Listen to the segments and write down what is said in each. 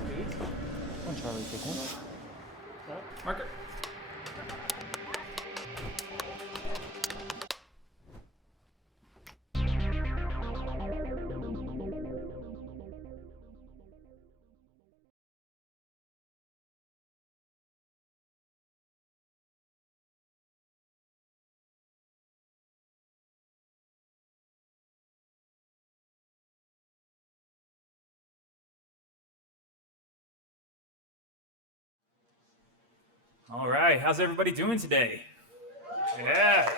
On Charlie, take one. Marker. All right, how's everybody doing today? Yeah.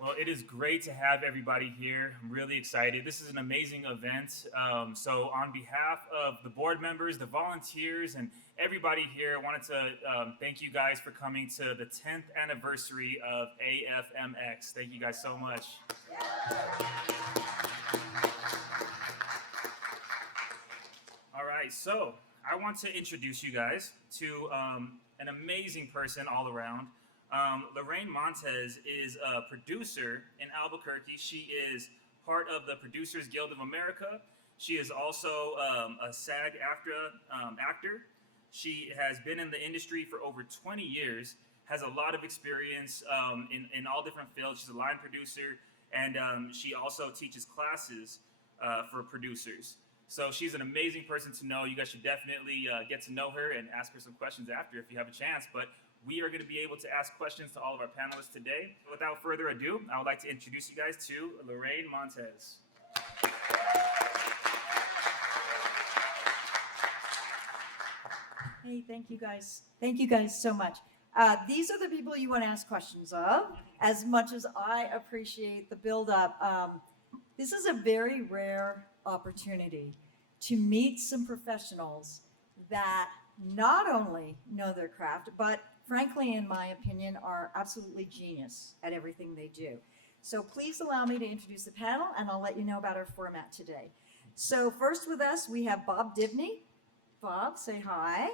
Well, it is great to have everybody here. I'm really excited. This is an amazing event. So on behalf of the board members, the volunteers, and everybody here, I wanted to thank you guys for coming to the 10th anniversary of AFMX. Thank you guys so much. All right, so I want to introduce you guys to an amazing person all around. Lorraine Montez is a producer in Albuquerque. She is part of the Producers Guild of America. She is also a SAG-AFTRA actor. She has been in the industry for over 20 years, has a lot of experience in all different fields. She's a line producer, and she also teaches classes for producers. So she's an amazing person to know. You guys should definitely get to know her and ask her some questions after if you have a chance. But we are going to be able to ask questions to all of our panelists today. Without further ado, I would like to introduce you guys to Lorraine Montez. Hey, thank you guys. Thank you guys so much. These are the people you want to ask questions of, as much as I appreciate the build-up. This is a very rare opportunity to meet some professionals that not only know their craft, but frankly, in my opinion, are absolutely genius at everything they do. So please allow me to introduce the panel, and I'll let you know about our format today. So first with us, we have Bob Divney. Bob, say hi.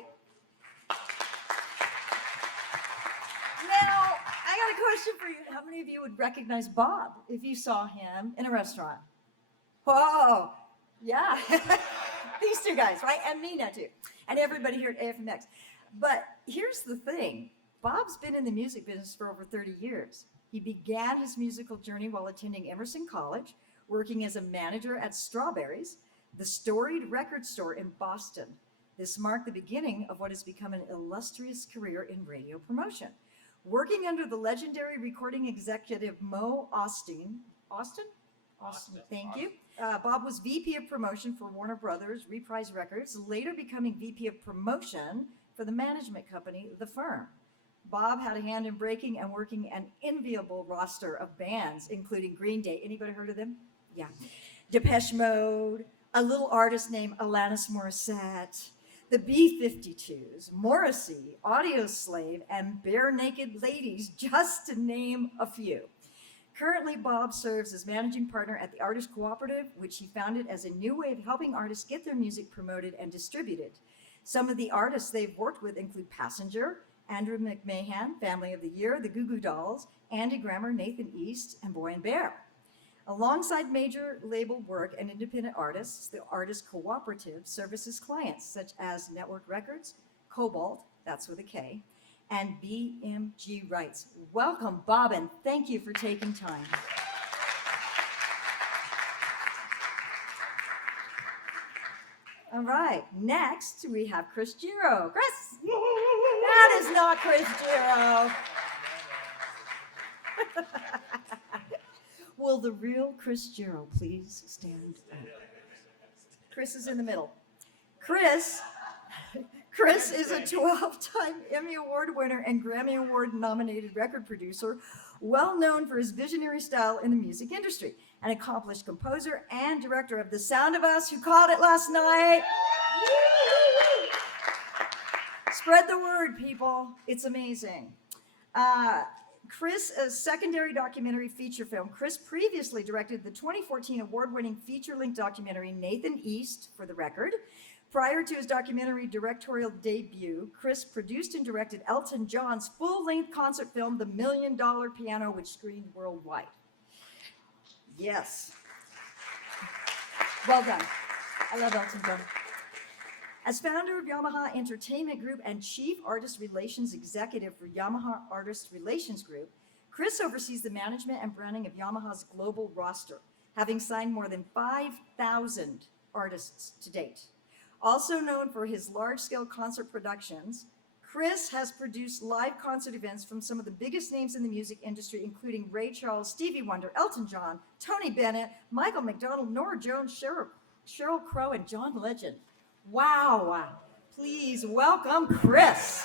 Now, I got a question for you. How many of you would recognize Bob if you saw him in a restaurant? Whoa, yeah. These two guys, right? And Mina too. And everybody here at AFMX. But here's the thing. Bob's been in the music business for over 30 years. He began his musical journey while attending Emerson College, working as a manager at Strawberries, the storied record store in Boston. This marked the beginning of what has become an illustrious career in radio promotion. Working under the legendary recording executive Mo Austin, thank you. Bob was VP of promotion for Warner Brothers, Reprise Records, later becoming VP of promotion for the management company, The Firm. Bob had a hand in breaking and working an enviable roster of bands, including Green Day. Anybody heard of them? Yeah. Depeche Mode, a little artist named Alanis Morissette, the B-52s, Morrissey, Audioslave, and Bare Naked Ladies, just to name a few. Currently, Bob serves as managing partner at the Artist Cooperative, which he founded as a new way of helping artists get their music promoted and distributed. Some of the artists they've worked with include Passenger, Andrew McMahon, Family of the Year, the Goo Goo Dolls, Andy Grammer, Nathan East, and Boy and Bear. Alongside major label work and independent artists, the Artist Cooperative services clients such as Network Records, Cobalt, that's with a K, and BMG Rights. Welcome, Bob, and thank you for taking time. All right, next we have Chris Gero. Chris! That is not Chris Gero. Will the real Chris Gero please stand up? Chris is in the middle. Chris is a 12-time Emmy Award winner and Grammy Award nominated record producer, well known for his visionary style in the music industry, an accomplished composer and director of The Sound of Us, who called it last night. Spread the word, people. It's amazing. Chris, a secondary documentary feature film. Chris previously directed the 2014 award-winning feature-length documentary Nathan East, for the record. Prior to his documentary directorial debut, Chris produced and directed Elton John's full-length concert film, The $1 Million Piano, which screened worldwide. Yes. Well done. I love Elton John. As founder of Yamaha Entertainment Group and Chief Artist Relations Executive for Yamaha Artist Relations Group, Chris oversees the management and branding of Yamaha's global roster, having signed more than 5,000 artists to date. Also known for his large-scale concert productions, Chris has produced live concert events from some of the biggest names in the music industry, including Ray Charles, Stevie Wonder, Elton John, Tony Bennett, Michael McDonald, Norah Jones, Sheryl Crow, and John Legend. Wow. Please welcome Chris.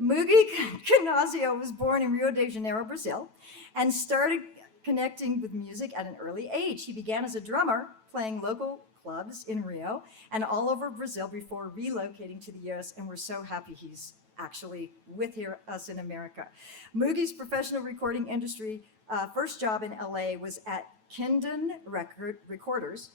Moogie Canazio was born in Rio de Janeiro, Brazil, and started connecting with music at an early age. He began as a drummer, playing local clubs in Rio and all over Brazil before relocating to the US, and we're so happy he's actually with us in America. Moogie's professional recording industry first job in LA was at Kindon Recorders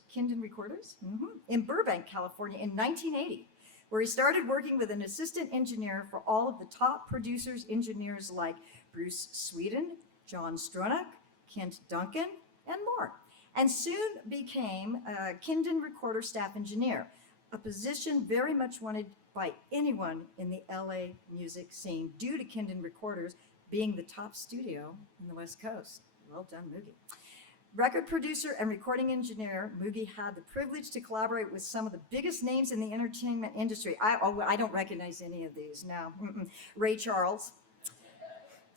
in Burbank, California in 1980, where he started working with an assistant engineer for all of the top producers, engineers like Bruce Sweden, John Stronach, Kent Duncan, and more, and soon became a Kindon Recorder staff engineer, a position very much wanted by anyone in the LA music scene due to Kindon Recorders being the top studio in the West Coast. Well done, Moogie. Record producer and recording engineer, Moogie had the privilege to collaborate with some of the biggest names in the entertainment industry. I don't recognize any of these, no. Ray Charles,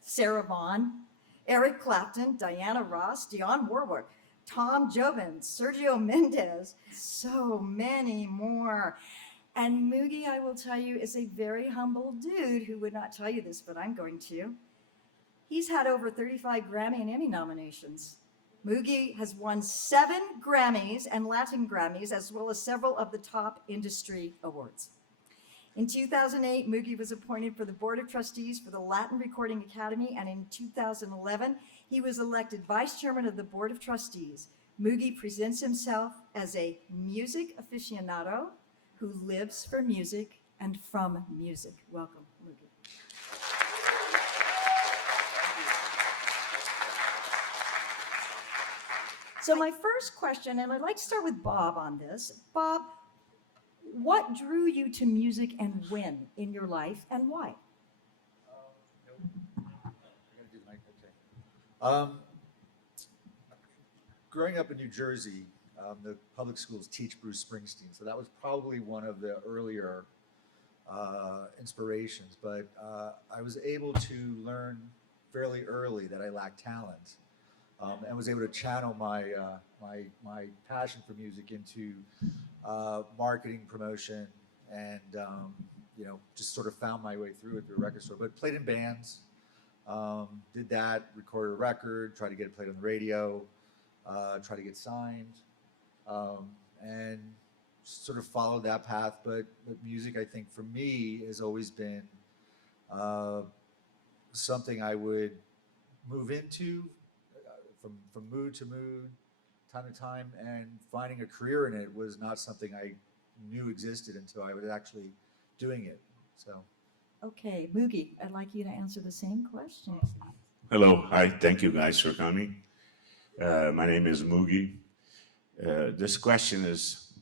Sarah Vaughan, Eric Clapton, Diana Ross, Dionne Warwick, Tom Jones, Sergio Mendes, so many more. And Moogie, I will tell you, is a very humble dude who would not tell you this, but I'm going to. He's had over 35 Grammy and Emmy nominations. Moogie has won 7 Grammys and Latin Grammys, as well as several of the top industry awards. In 2008, Moogie was appointed for the Board of Trustees for the Latin Recording Academy, and in 2011, he was elected Vice Chairman of the Board of Trustees. Moogie presents himself as a music aficionado who lives for music and from music. Welcome, Moogie. So my first question, and I'd like to start with Bob on this. Bob, what drew you to music and when in your life, and why? Growing up in New Jersey, the public schools teach Bruce Springsteen, so that was probably one of the earlier inspirations. But I was able to learn fairly early that I lacked talent, and was able to channel my passion for music into marketing, promotion, and just sort of found my way through it through a record store. But played in bands, did that, recorded a record, tried to get it played on the radio, tried to get signed, and sort of followed that path. But music, I think, for me, has always been something I would move into from mood to mood, time to time, and finding a career in it was not something I knew existed until I was actually doing it. So. Okay, Moogie, I'd like you to answer the same question. Hello, hi, thank you guys for coming. My name is Moogie. This question is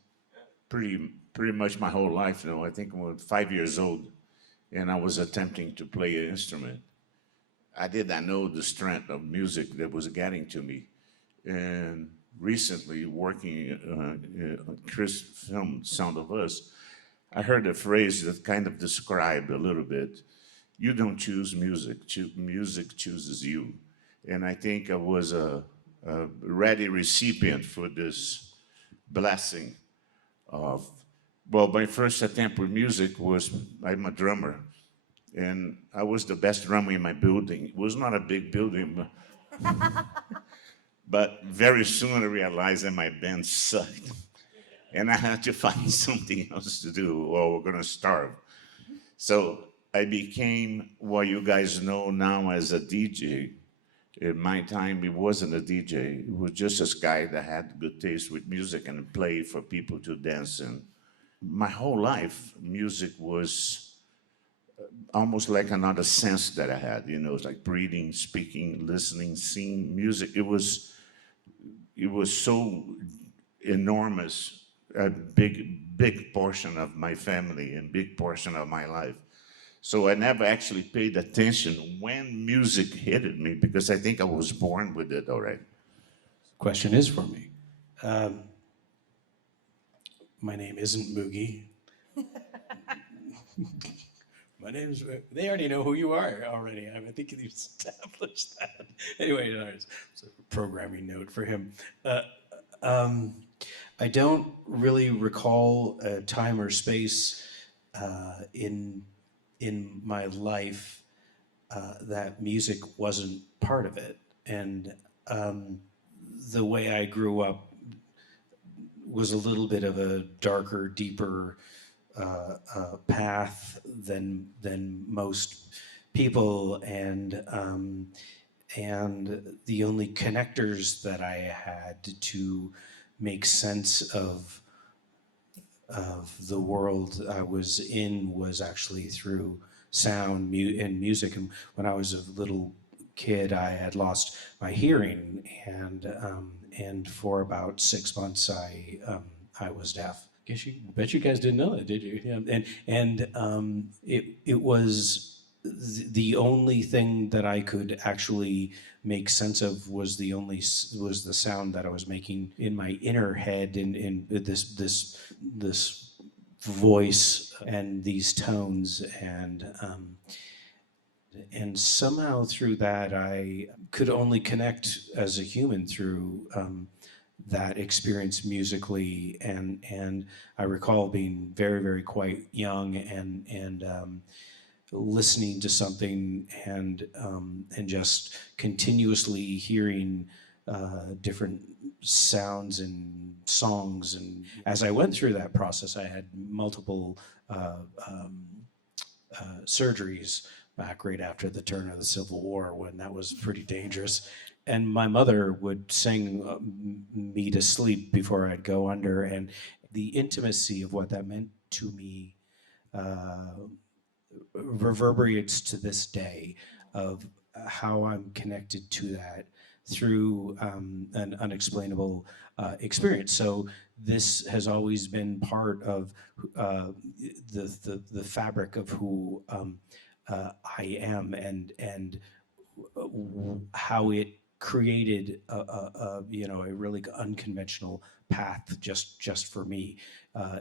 pretty much my whole life now. I think I was 5 years old and I was attempting to play an instrument. I did not know the strength of music that was getting to me. And recently, working on Chris' film, Sound of Us, I heard a phrase that kind of described a little bit. You don't choose music, music chooses you. And I think I was a ready recipient for this blessing of, well, my first attempt with music was, I'm a drummer. And I was the best drummer in my building. It was not a big building, but very soon I realized that my band sucked. And I had to find something else to do or we're gonna starve. So I became what you guys know now as a DJ. In my time, it wasn't a DJ. It was just this guy that had good taste with music and played for people to dance in. My whole life, music was almost like another sense that I had. You know, it's like breathing, speaking, listening, seeing music. It was so enormous, a big portion of my family and big portion of my life. So I never actually paid attention when music hit me because I think I was born with it already. Question is for me. My name isn't Moogie. My name's. They already know who you are already. I think you've established that. Anyway, it's a programming note for him. I don't really recall a time or space in my life that music wasn't part of it, and the way I grew up was a little bit of a darker, deeper path than most people, and the only connectors that I had to make sense of the world I was in was actually through sound and music. And when I was a little kid, I had lost my hearing, and for about 6 months, I was deaf. Bet you guys didn't know that, did you? Yeah. And it was the only thing that I could actually make sense of was the sound that I was making in my inner head, in this voice and these tones, and somehow through that I could only connect as a human through that experience musically, and I recall being very, very quite young and listening to something and just continuously hearing different sounds and songs. And as I went through that process, I had multiple surgeries back right after the turn of the Civil War, when that was pretty dangerous. And my mother would sing me to sleep before I'd go under, and the intimacy of what that meant to me reverberates to this day, of how I'm connected to that through an unexplainable experience. So this has always been part of the fabric of who I am, and how it created a really unconventional path just for me,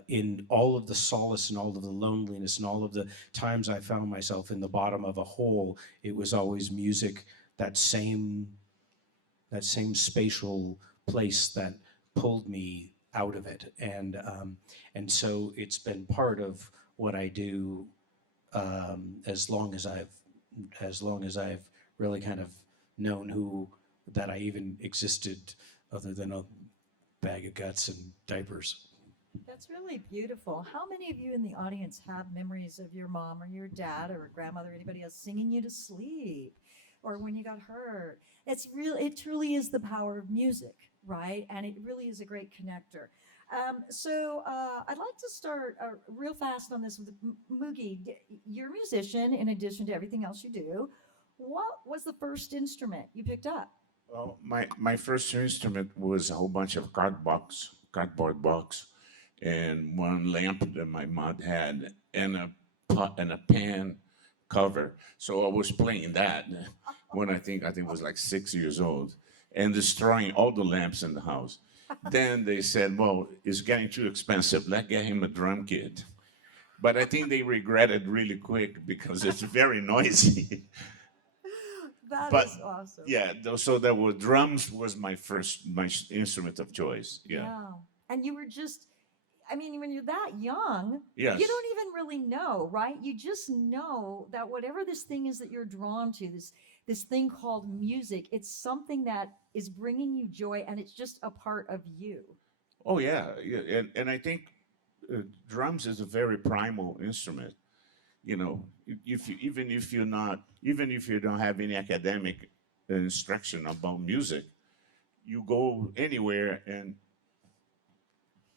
in all of the solace and all of the loneliness and all of the times I found myself in the bottom of a hole. It was always music, that same spatial place that pulled me out of it, and so it's been part of what I do as long as I've really kind of known that I even existed, other than a bag of guts and diapers. That's really beautiful. How many of you in the audience have memories of your mom or your dad or a grandmother or anybody else singing you to sleep, or when you got hurt? It truly is the power of music, right? And it really is a great connector. So I'd like to start real fast on this with Moogie. You're a musician in addition to everything else you do. What was the first instrument you picked up? Well, my first instrument was a whole bunch of cardboard box, and one lamp that my mom had, and a pot and a pan cover. So I was playing that when I think it was like 6 years old, and destroying all the lamps in the house. Then they said, "Well, it's getting too expensive. Let's get him a drum kit." But I think they regretted really quick because it's very noisy. That But is awesome. yeah, so there were drums was my instrument of choice. Yeah. And you were just, I mean, when you're that young, Yes. you don't even really know, right? You just know that whatever this thing is that you're drawn to, this thing called music, it's something that is bringing you joy, and it's just a part of you. Oh yeah, yeah. And I think drums is a very primal instrument. You know, even if you don't have any academic instruction about music, you go anywhere and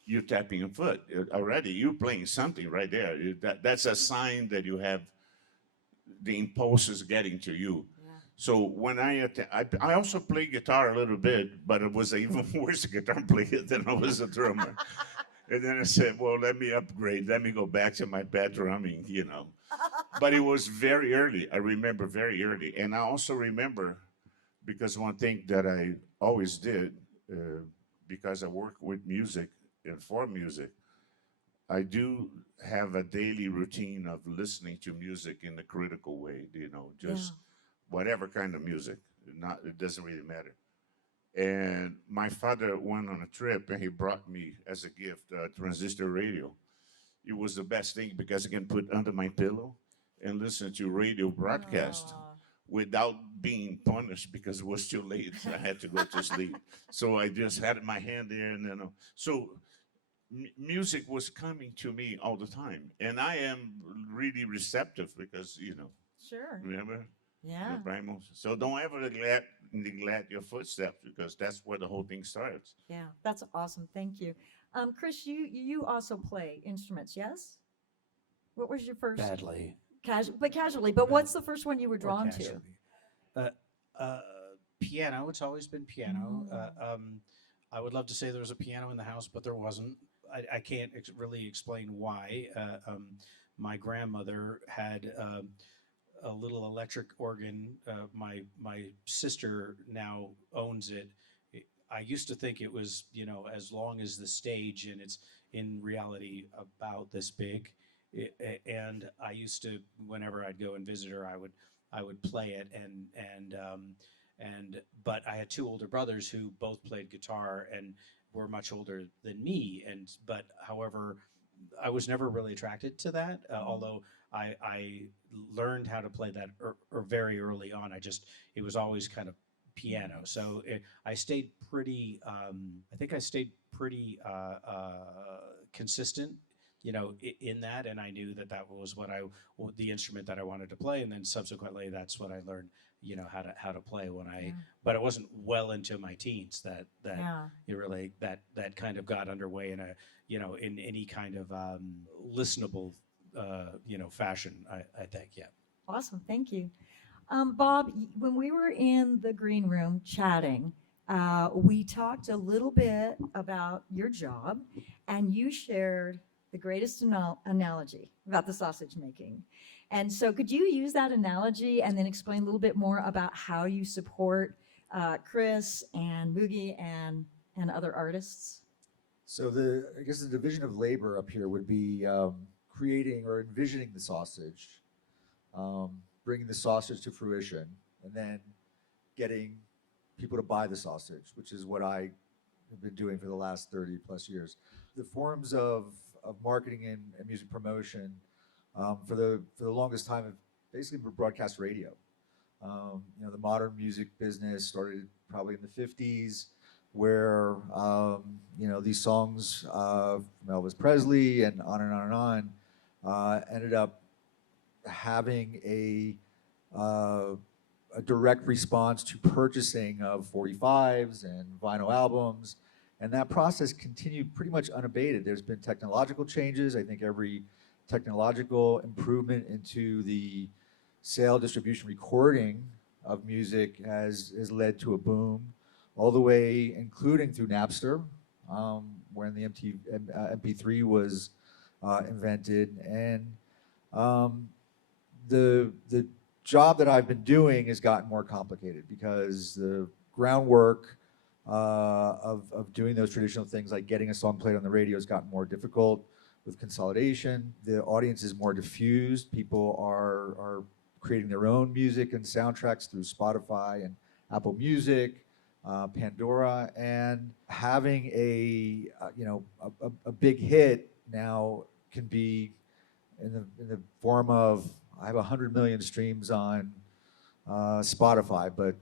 you're tapping a foot already. You're playing something right there. That's a sign that you have the impulse is getting to you. Yeah. So when I also play guitar a little bit, but it was even worse guitar player than I was a drummer. And then I said, well, let me upgrade. Let me go back to my bad drumming, you know. But it was very early. I remember very early. And I also remember, because one thing that I always did, because I work with music and for music, I do have a daily routine of listening to music in a critical way, you know, just whatever kind of music. It doesn't really matter. And my father went on a trip and he brought me as a gift a transistor radio. It was the best thing because I can put under my pillow and listen to radio broadcast without being punished because it was too late. I had to go to sleep. So I just had my hand there and then. So music was coming to me all the time. And I am really receptive because, you know, Sure. remember? Yeah. The primals. So don't ever neglect your footsteps because that's where the whole thing starts. Yeah. That's awesome. Thank you. Chris, you also play instruments, yes? What was your first? Badly. Casually. But what's the first one you were drawn to? Piano. It's always been piano. I would love to say there was a piano in the house, but there wasn't. I can't really explain why. My grandmother had a little electric organ. My sister now owns it. I used to think it was, you know, as long as the stage, and it's in reality about this big. And I used to, whenever I'd go and visit her, I would play it, but I had two older brothers who both played guitar and were much older than me, but however, I was never really attracted to that, although I learned how to play that very early on. It was always kind of piano. So I stayed pretty, I think I stayed pretty consistent, you know, in that, and I knew that was the instrument that I wanted to play, and then subsequently that's what I learned, you know, how to play when but it wasn't well into my teens that it really, that kind of got underway in in any kind of listenable, fashion, I think, yeah. Awesome. Thank you. Bob, when we were in the green room chatting, we talked a little bit about your job, and you shared the greatest analogy about the sausage making. And so could you use that analogy and then explain a little bit more about how you support Chris and Moogie and other artists? So I guess the division of labor up here would be creating or envisioning the sausage, bringing the sausage to fruition, and then getting people to buy the sausage, which is what I have been doing for the last 30 plus years. The forms of marketing and music promotion for the longest time have basically been broadcast radio. The modern music business started probably in the 50s, where these songs from Elvis Presley and on and on and on ended up having a direct response to purchasing of 45s and vinyl albums, and that process continued pretty much unabated. There's been technological changes. I think every technological improvement into the sale, distribution, recording of music has led to a boom, all the way including through Napster, when the MP3 was invented. And the job that I've been doing has gotten more complicated because the groundwork of doing those traditional things like getting a song played on the radio has gotten more difficult with consolidation. The audience is more diffused. People are creating their own music and soundtracks through Spotify and Apple Music, Pandora, and having a big hit now can be in the form of, I have 100 million streams on Spotify, but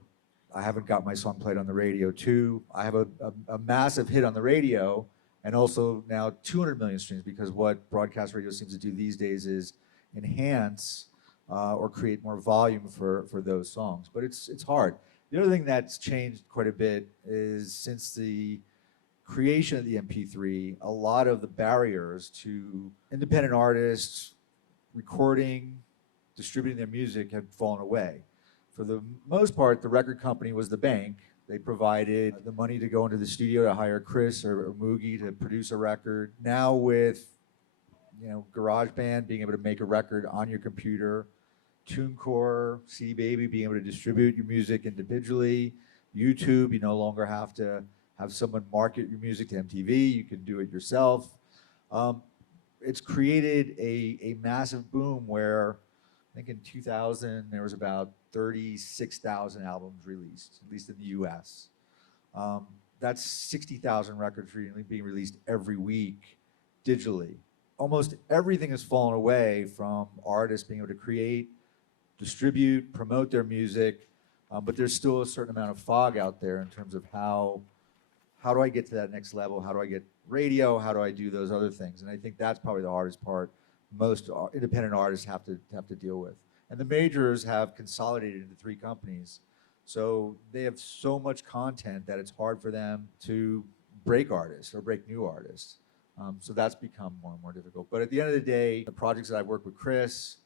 I haven't got my song played on the radio. Two, I have a massive hit on the radio, and also now 200 million streams, because what broadcast radio seems to do these days is enhance or create more volume for those songs. But it's hard. The other thing that's changed quite a bit is since the creation of the MP3, a lot of the barriers to independent artists recording, distributing their music had fallen away. For the most part, the record company was the bank. They provided the money to go into the studio to hire Chris or Moogie to produce a record. Now with, GarageBand being able to make a record on your computer, TuneCore, CD Baby being able to distribute your music individually, YouTube, you no longer have to have someone market your music to MTV, you can do it yourself. It's created a massive boom where I think in 2000 there was about 36,000 albums released, at least in the US. That's 60,000 records being released every week digitally. Almost everything has fallen away from artists being able to create, distribute, promote their music, but there's still a certain amount of fog out there in terms of how do I get to that next level? How do I get radio? How do I do those other things? And I think that's probably the hardest part most independent artists have to deal with. And the majors have consolidated into 3 companies. So they have so much content that it's hard for them to break artists or break new artists. So that's become more and more difficult. But at the end of the day, the projects that I've worked with Chris,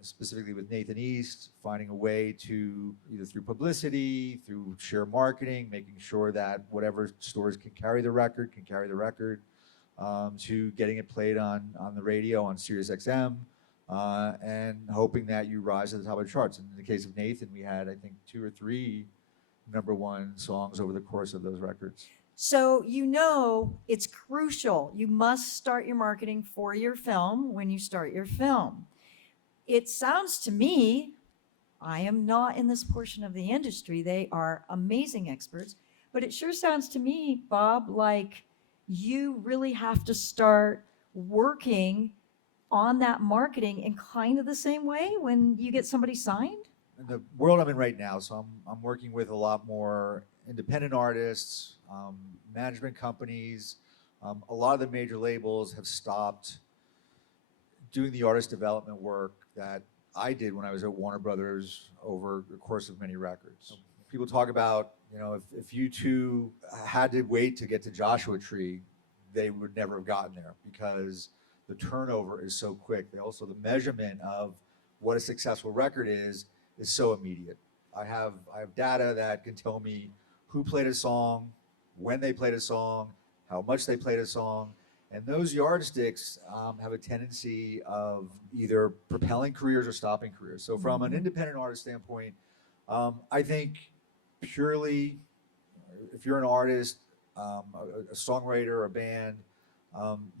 specifically with Nathan East, finding a way to, either through publicity, through sheer marketing, making sure that whatever stores can carry the record, to getting it played on the radio, on Sirius XM, and hoping that you rise to the top of the charts. And in the case of Nathan, we had, I think, 2 or 3 #1 songs over the course of those records. So it's crucial. You must start your marketing for your film when you start your film. It sounds to me, I am not in this portion of the industry, they are amazing experts, but it sure sounds to me, Bob, like you really have to start working on that marketing in kind of the same way when you get somebody signed? In the world I'm in right now, so I'm working with a lot more independent artists, management companies. A lot of the major labels have stopped doing the artist development work that I did when I was at Warner Brothers over the course of many records. People talk about, if U2 had to wait to get to Joshua Tree, they would never have gotten there because the turnover is so quick. The measurement of what a successful record is so immediate. I have data that can tell me who played a song, when they played a song, how much they played a song, and those yardsticks have a tendency of either propelling careers or stopping careers. So from an independent artist standpoint, I think purely, if you're an artist, a songwriter, a band,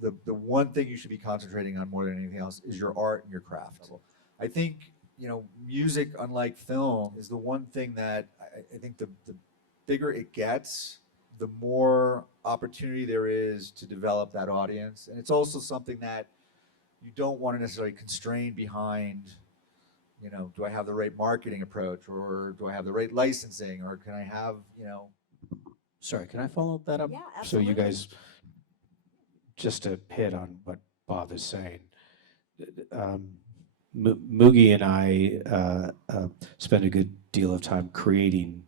the one thing you should be concentrating on more than anything else is your art and your craft. I think, music, unlike film, is the one thing that I think the bigger it gets, the more opportunity there is to develop that audience. And it's also something that you don't want to necessarily constrain behind, do I have the right marketing approach, or do I have the right licensing, or can I have, Sorry, can I follow that up? Yeah, So you absolutely. guys, just to hit on what Bob is saying, Moogie and I spend a good deal of time creating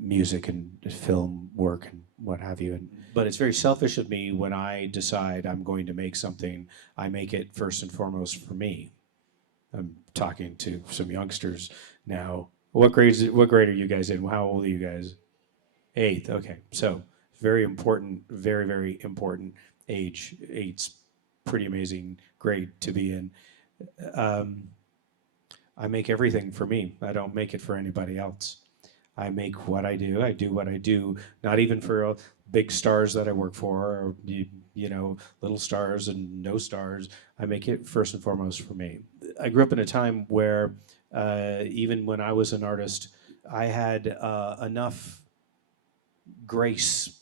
music and film work and what have you. But it's very selfish of me when I decide I'm going to make something, I make it first and foremost for me. I'm talking to some youngsters now. What grade are you guys in? How old are you guys? 8th, okay. So very important, very, very important age. 8's pretty amazing grade to be in. I make everything for me. I don't make it for anybody else. I make what I do what I do, not even for big stars that I work for, or little stars and no stars. I make it first and foremost for me. I grew up in a time where even when I was an artist, I had enough grace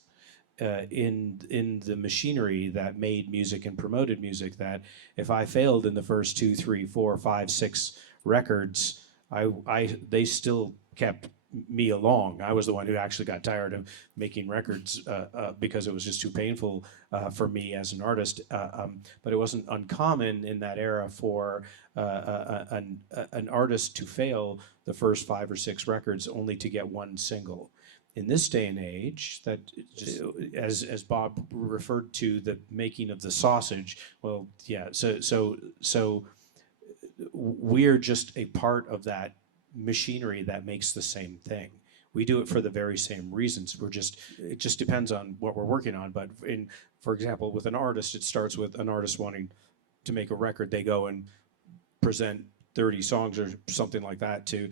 in the machinery that made music and promoted music that if I failed in the first 2, 3, 4, 5, 6 records, they still kept me along. I was the one who actually got tired of making records because it was just too painful for me as an artist. But it wasn't uncommon in that era for an artist to fail the first 5 or 6 records only to get one single. In this day and age, that just, as Bob referred to the making of the sausage, well, yeah. So we're just a part of that machinery that makes the same thing. We do it for the very same reasons. It just depends on what we're working on. But for example, with an artist, it starts with an artist wanting to make a record. They go and present 30 songs or something like that to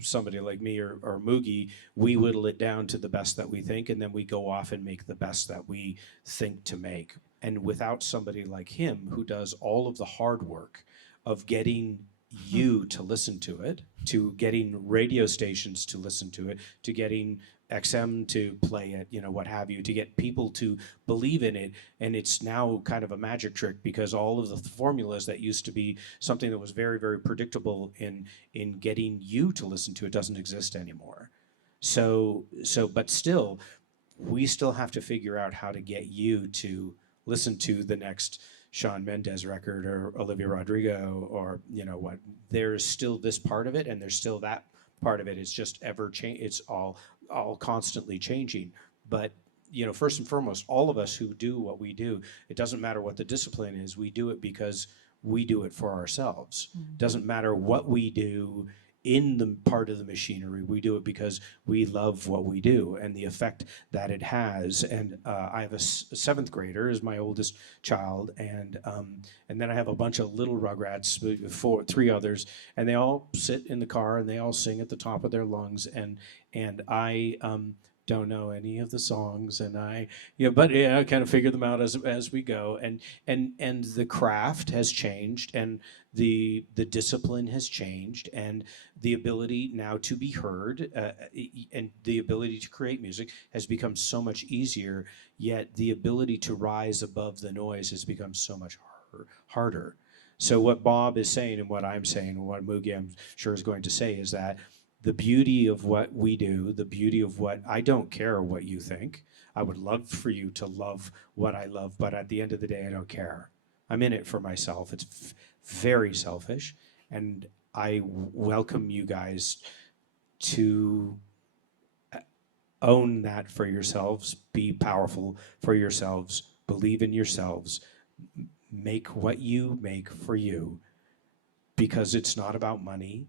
somebody like me or Moogie. We whittle it down to the best that we think, and then we go off and make the best that we think to make. And without somebody like him who does all of the hard work of getting you to listen to it, to getting radio stations to listen to it, to getting XM to play it, what have you, to get people to believe in it. And it's now kind of a magic trick, because all of the formulas that used to be something that was very, very predictable in getting you to listen to it doesn't exist anymore. But still, we still have to figure out how to get you to listen to the next Shawn Mendes record or Olivia Rodrigo or what. There's still this part of it, and there's still that part of it. It's just it's all constantly changing. But first and foremost, all of us who do what we do, it doesn't matter what the discipline is. We do it because we do it for ourselves. Mm-hmm. Doesn't matter what we do in the part of the machinery. We do it because we love what we do and the effect that it has. And I have a seventh grader as my oldest child, and then I have a bunch of little Rugrats, three others, and they all sit in the car and they all sing at the top of their lungs. And I don't know any of the songs, and I kind of figure them out as we go. And the craft has changed, and the discipline has changed, and the ability now to be heard and the ability to create music has become so much easier, yet the ability to rise above the noise has become so much harder. So what Bob is saying and what I'm saying and what Moogie I'm sure is going to say is that the beauty of what we do, the beauty of what, I don't care what you think. I would love for you to love what I love, but at the end of the day, I don't care. I'm in it for myself. It's very selfish, and I welcome you guys to own that for yourselves, be powerful for yourselves, believe in yourselves, make what you make for you, because it's not about money.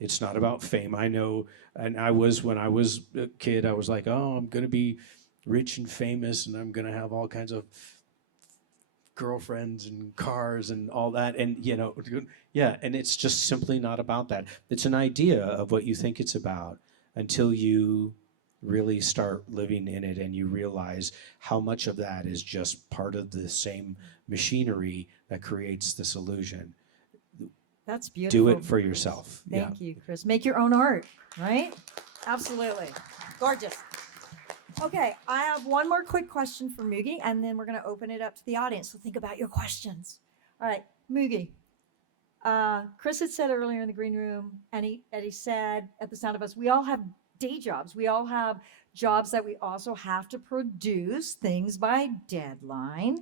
It's not about fame. I know, and when I was a kid, I was like, oh, I'm going to be rich and famous, and I'm going to have all kinds of girlfriends and cars and all that. And, and it's just simply not about that. It's an idea of what you think it's about until you really start living in it and you realize how much of that is just part of the same machinery that creates this illusion. That's beautiful. Do it for yourself. Thank you, Chris. Make your own art, right? Absolutely. Gorgeous. Okay, I have one more quick question for Moogie, and then we're going to open it up to the audience. So think about your questions. All right, Moogie. Chris had said earlier in the green room, and he said at the Sound of Us, we all have day jobs. We all have jobs that we also have to produce things by deadline.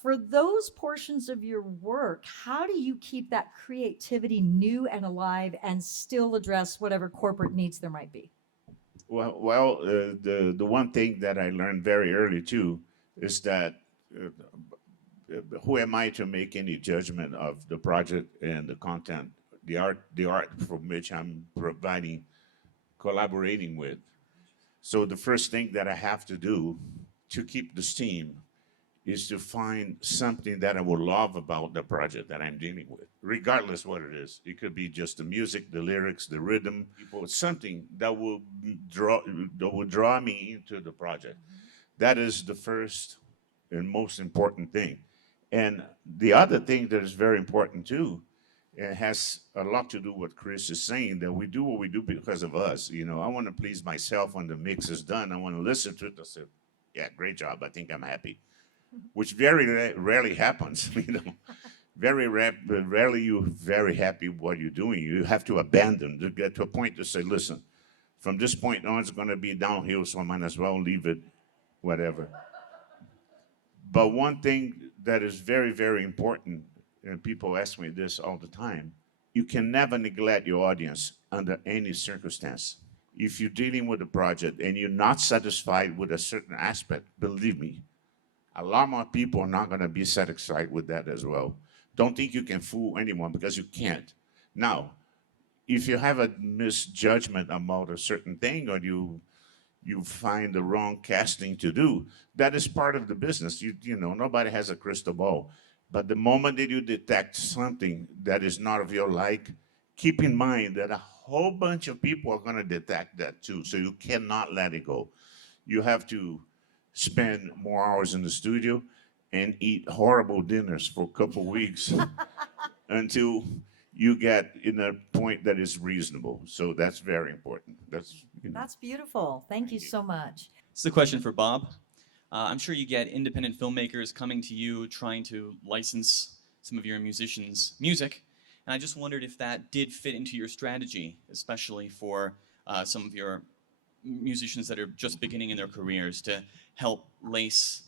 For those portions of your work, how do you keep that creativity new and alive and still address whatever corporate needs there might be? Well, the one thing that I learned very early too is that who am I to make any judgment of the project and the content, the art from which I'm collaborating with. So the first thing that I have to do to keep the steam is to find something that I will love about the project that I'm dealing with, regardless what it is. It could be just the music, the lyrics, the rhythm, something that will draw me into the project. That is the first and most important thing. And the other thing that is very important too, it has a lot to do with what Chris is saying, that we do what we do because of us. I want to please myself when the mix is done. I want to listen to it. I say, yeah, great job. I think I'm happy. Which very rarely happens, Very rarely you're very happy with what you're doing. You have to abandon to get to a point to say, listen, from this point on, it's going to be downhill, so I might as well leave it, whatever. But one thing that is very, very important, and people ask me this all the time, you can never neglect your audience under any circumstance. If you're dealing with a project and you're not satisfied with a certain aspect, believe me, a lot more people are not going to be satisfied with that as well. don't think you can fool anyone, because you can't. Now, if you have a misjudgment about a certain thing, or you find the wrong casting to do, that is part of the business. You know, nobody has a crystal ball. But the moment that you detect something that is not of your like, keep in mind that a whole bunch of people are going to detect that too. So you cannot let it go. You have to spend more hours in the studio and eat horrible dinners for a couple weeks until you get in a point that is reasonable. So that's very important. That's, you know. That's beautiful. Thank you so much. This is a question for Bob. I'm sure you get independent filmmakers coming to you trying to license some of your musicians' music. And I just wondered if that did fit into your strategy, especially for some of your musicians that are just beginning in their careers, to help lace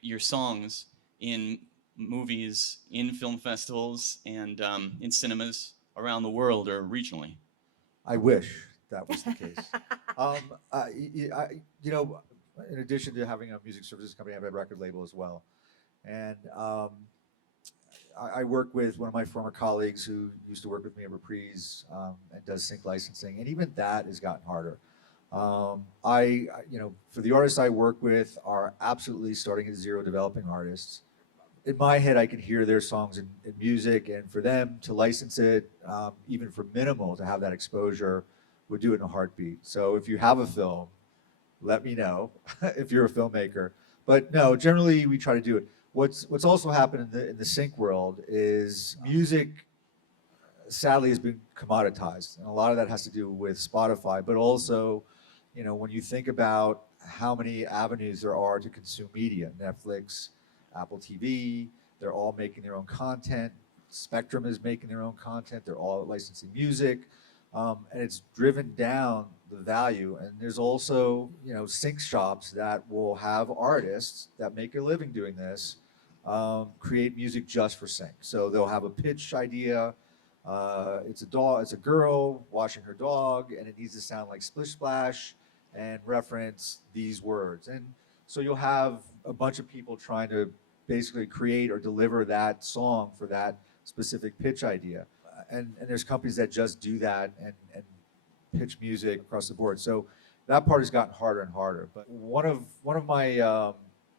your songs in movies, in film festivals, and in cinemas around the world or regionally. I wish that was the case. You know, in addition to having a music services company, I have a record label as well. And I work with one of my former colleagues who used to work with me at Reprise and does sync licensing, and even that has gotten harder. You know, for the artists I work with are absolutely starting at zero, developing artists. In my head, I can hear their songs in music, and for them to license it, even for minimal, to have that exposure, would do it in a heartbeat. So if you have a film, let me know if you're a filmmaker. But no, generally we try to do it. What's also happened in the sync world is music, sadly, has been commoditized, and a lot of that has to do with Spotify, but also, you know, when you think about how many avenues there are to consume media, Netflix, Apple TV, they're all making their own content. Spectrum is making their own content. They're all licensing music, and it's driven down the value. And there's also, you know, sync shops that will have artists that make a living doing this create music just for sync. So they'll have a pitch idea. It's a girl washing her dog, and it needs to sound like Splish Splash and reference these words. And so you'll have a bunch of people trying to basically create or deliver that song for that specific pitch idea. And there's companies that just do that and pitch music across the board. So that part has gotten harder and harder. But one of my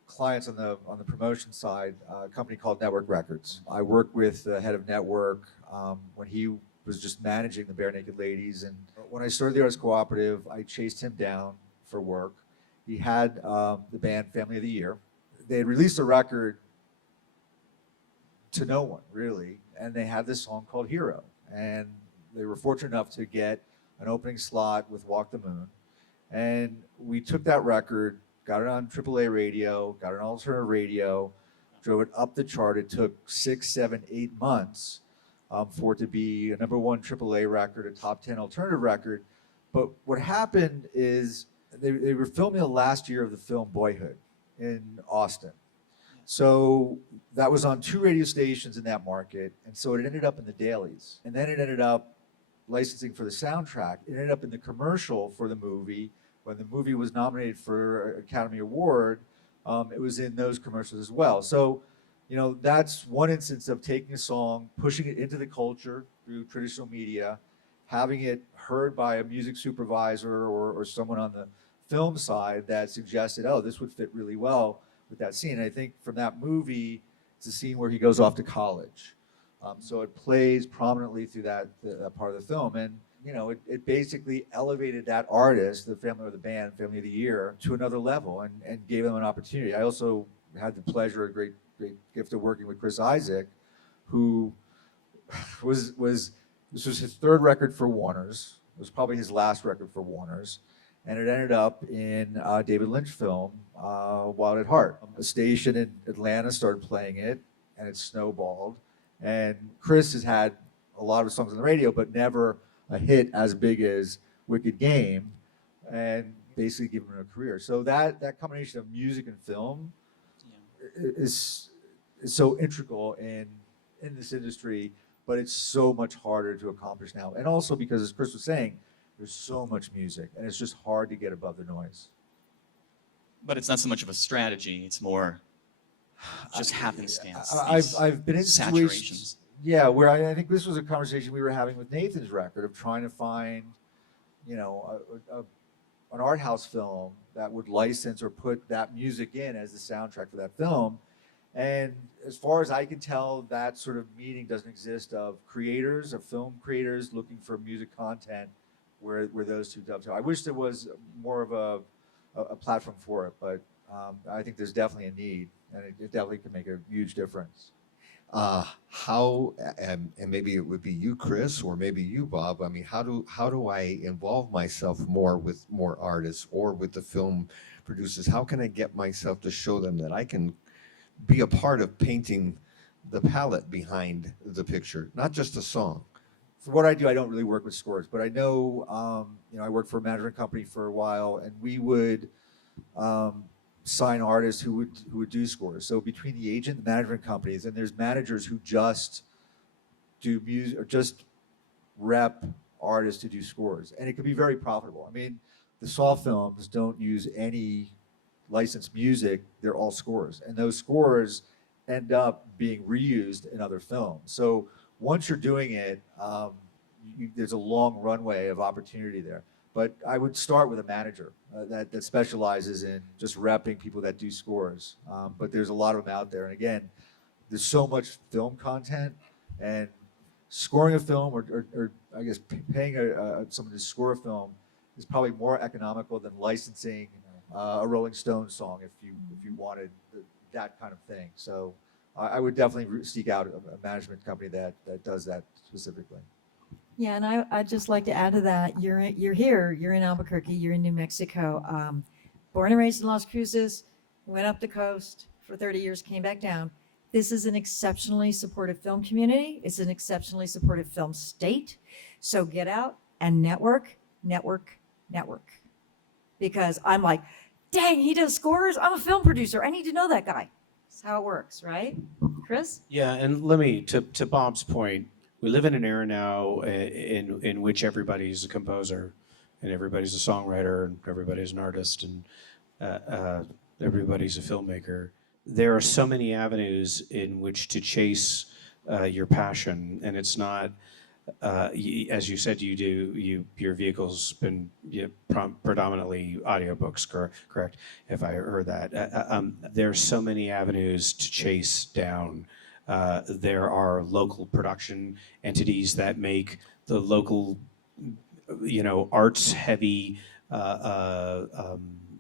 clients on the promotion side, a company called Network Records. I worked with the head of Network when he was just managing the Bare Naked Ladies. And when I started the Artists Cooperative, I chased him down for work. He had the band Family of the Year. They had released a record to no one, really, and they had this song called Hero. And they were fortunate enough to get an opening slot with Walk the Moon. And we took that record, got it on AAA radio, got it on alternative radio, drove it up the chart. It took 6, 7, 8 months for it to be a #1 AAA record, a top 10 alternative record. But what happened is they were filming the last year of the film Boyhood in Austin. So that was on 2 radio stations in that market. And so it ended up in the dailies. And then it ended up licensing for the soundtrack. It ended up in the commercial for the movie. When the movie was nominated for an Academy Award, it was in those commercials as well. So, you know, that's one instance of taking a song, pushing it into the culture through traditional media, having it heard by a music supervisor or someone on the film side that suggested, oh, this would fit really well with that scene. And I think from that movie, it's a scene where he goes off to college. So it plays prominently through that part of the film. And, you know, it basically elevated that artist, the family or the band, Family of the Year, to another level and gave them an opportunity. I also had the pleasure, a great gift of working with Chris Isaak, who this was his 3rd record for Warner's. It was probably his last record for Warner's. And it ended up in a David Lynch film, Wild at Heart. A station in Atlanta started playing it, and it snowballed. And Chris has had a lot of songs on the radio, but never a hit as big as Wicked Game, and basically given him a career. So that combination of music and film is so integral in this industry, but it's so much harder to accomplish now. And also because, as Chris was saying, there's so much music, and it's just hard to get above the noise. But it's not so much of a strategy, it's more just happenstance? I've been in saturations. situations, yeah, where I think this was a conversation we were having with Nathan's record of trying to find, an art house film that would license or put that music in as the soundtrack for that film. And as far as I can tell, that sort of meeting doesn't exist of creators, of film creators looking for music content where those two dovetail. I wish there was more of a platform for it, but I think there's definitely a need, and it definitely could make a huge difference. How and maybe it would be you, Chris, or maybe you, Bob. I mean, how do I involve myself more with more artists or with the film producers? How can I get myself to show them that I can be a part of painting the palette behind the picture, not just a song? For what I do, I don't really work with scores, but I know, I worked for a management company for a while, and we would sign artists who would do scores. So between the agent and the management companies, and there's managers who just do music or just rep artists to do scores, and it can be very profitable. I mean, the Saw films don't use any licensed music; they're all scores, and those scores end up being reused in other films. So once you're doing it, there's a long runway of opportunity there. But I would start with a manager that specializes in just repping people that do scores. But there's a lot of them out there. And again, there's so much film content, and scoring a film or I guess paying someone to score a film is probably more economical than licensing a Rolling Stones song if you wanted that kind of thing. So I would definitely seek out a management company that does that specifically. Yeah, and I'd just like to add to that. You're here. You're in Albuquerque. You're in New Mexico. Born and raised in Las Cruces. Went up the coast for 30 years. Came back down. This is an exceptionally supportive film community. It's an exceptionally supportive film state. So get out and network. Because I'm like, dang, he does scores. I'm a film producer. I need to know that guy. That's how it works, right, Chris? Yeah, and let me, to Bob's point, we live in an era now in which everybody's a composer and everybody's a songwriter and everybody's an artist and everybody's a filmmaker. There are so many avenues in which to chase your passion, and it's not, as you said, your vehicle's been predominantly audiobooks, correct? If I heard that. There are so many avenues to chase down. There are local production entities that make the local, arts-heavy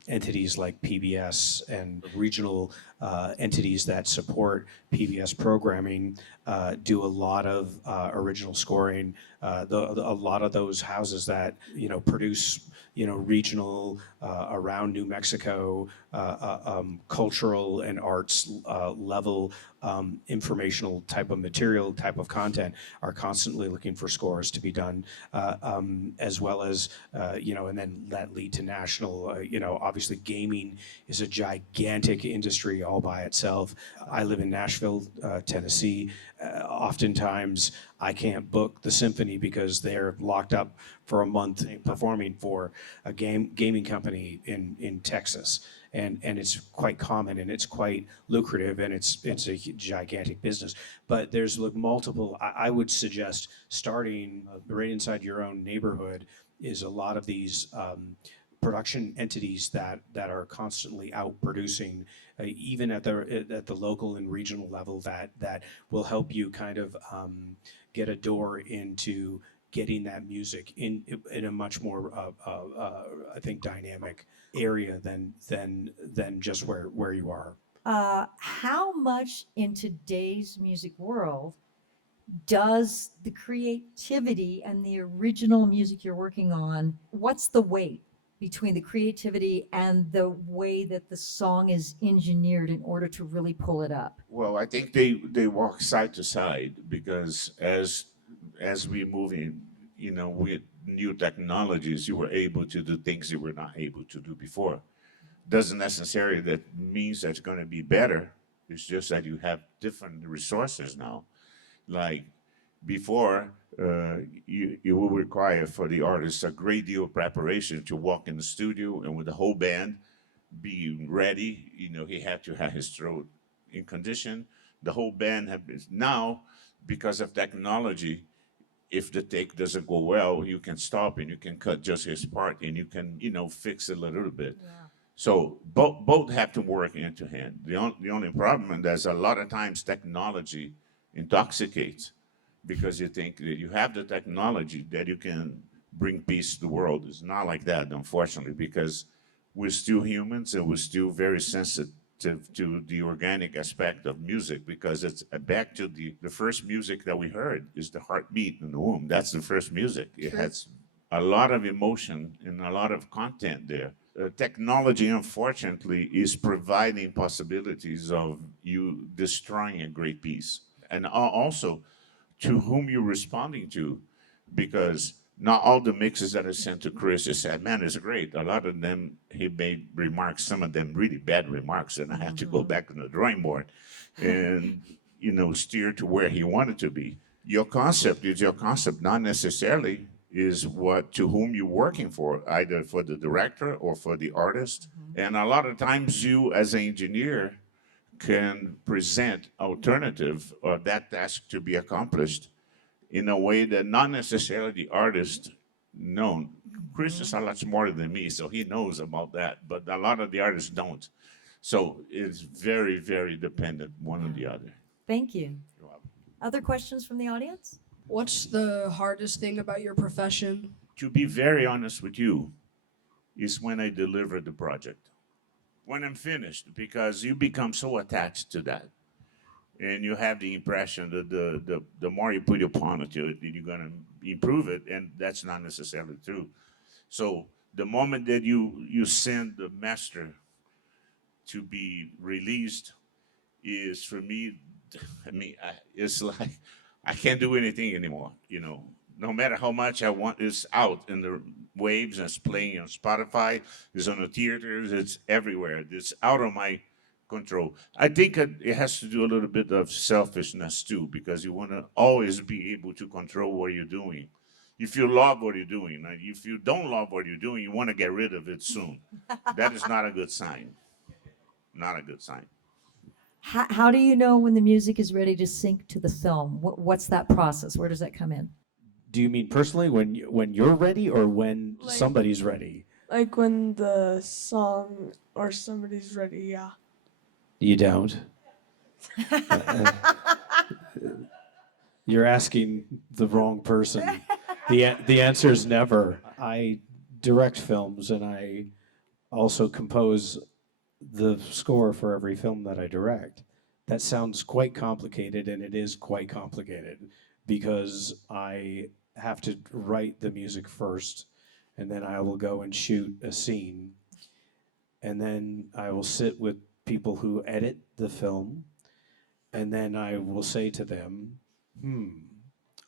entities like PBS and regional entities that support PBS programming do a lot of original scoring. A lot of those houses that produce regional around New Mexico cultural and arts level informational type of material, type of content are constantly looking for scores to be done, as well as and then that lead to national. Obviously gaming is a gigantic industry all by itself. I live in Nashville, Tennessee. Oftentimes I can't book the symphony because they're locked up for a month performing for a gaming company in Texas. And it's quite common and it's quite lucrative and it's a gigantic business. But there's multiple, I would suggest starting right inside your own neighborhood is a lot of these production entities that are constantly out producing, even at the local and regional level, that will help you kind of get a door into getting that music in a much more I think dynamic area than just where you are. How much in today's music world does the creativity and the original music you're working on, what's the weight between the creativity and the way that the song is engineered in order to really pull it up? Well, I think they walk side to side because as we move in, with new technologies, you were able to do things you were not able to do before. Doesn't necessarily that means that's going to be better. It's just that you have different resources now. Like before, you will require for the artist a great deal of preparation to walk in the studio and with the whole band being ready. He had to have his throat in condition. The whole band have been, now, because of technology, if the take doesn't go well, you can stop and you can cut just his part and you can, fix it a little bit. Yeah. So both have to work hand to hand. The only problem, and there's a lot of times technology intoxicates because you think that you have the technology that you can bring peace to the world. It's not like that, unfortunately, because we're still humans and we're still very sensitive to the organic aspect of music, because it's back to the first music that we heard is the heartbeat in the womb. That's the first music. It has a lot of emotion and a lot of content there. Technology, unfortunately, is providing possibilities of you destroying a great piece. And also, to whom you're responding to, because not all the mixes that are sent to Chris is said, man, it's great. A lot of them, he made remarks, some of them really bad remarks, and I had to go back on the drawing board and, steer to where he wanted to be. Your concept is your concept, not necessarily is what to whom you're working for, either for the director or for the artist. And a lot of times you, as an engineer, can present alternative or that task to be accomplished in a way that not necessarily the artist known. Chris is a lot smarter than me, so he knows about that, but a lot of the artists don't. So it's very, very dependent one on the other. Thank you. Other questions from the audience? What's the hardest thing about your profession? To be very honest with you, is when I deliver the project. When I'm finished, because you become so attached to that. And you have the impression that the more you put your pawn into it, you're going to improve it, and that's not necessarily true. So the moment that you send the master to be released is, for me, it's like I can't do anything anymore. No matter how much I want, it's out in the waves, and it's playing on Spotify, it's on the theaters, it's everywhere. It's out of my control. I think it has to do a little bit of selfishness too, because you want to always be able to control what you're doing. If you love what you're doing, and if you don't love what you're doing, you want to get rid of it soon. That is not a good sign. Not a good sign. How do you know when the music is ready to sync to the film? What's that process? Where does that come in? Do you mean personally when you're ready, or when Like- somebody's ready? Like when the song or somebody's ready, yeah. You don't. You're asking the wrong person. The answer is never. I direct films, and I also compose the score for every film that I direct. That sounds quite complicated, and it is quite complicated because I have to write the music first, and then I will go and shoot a scene, and then I will sit with people who edit the film, and then I will say to them,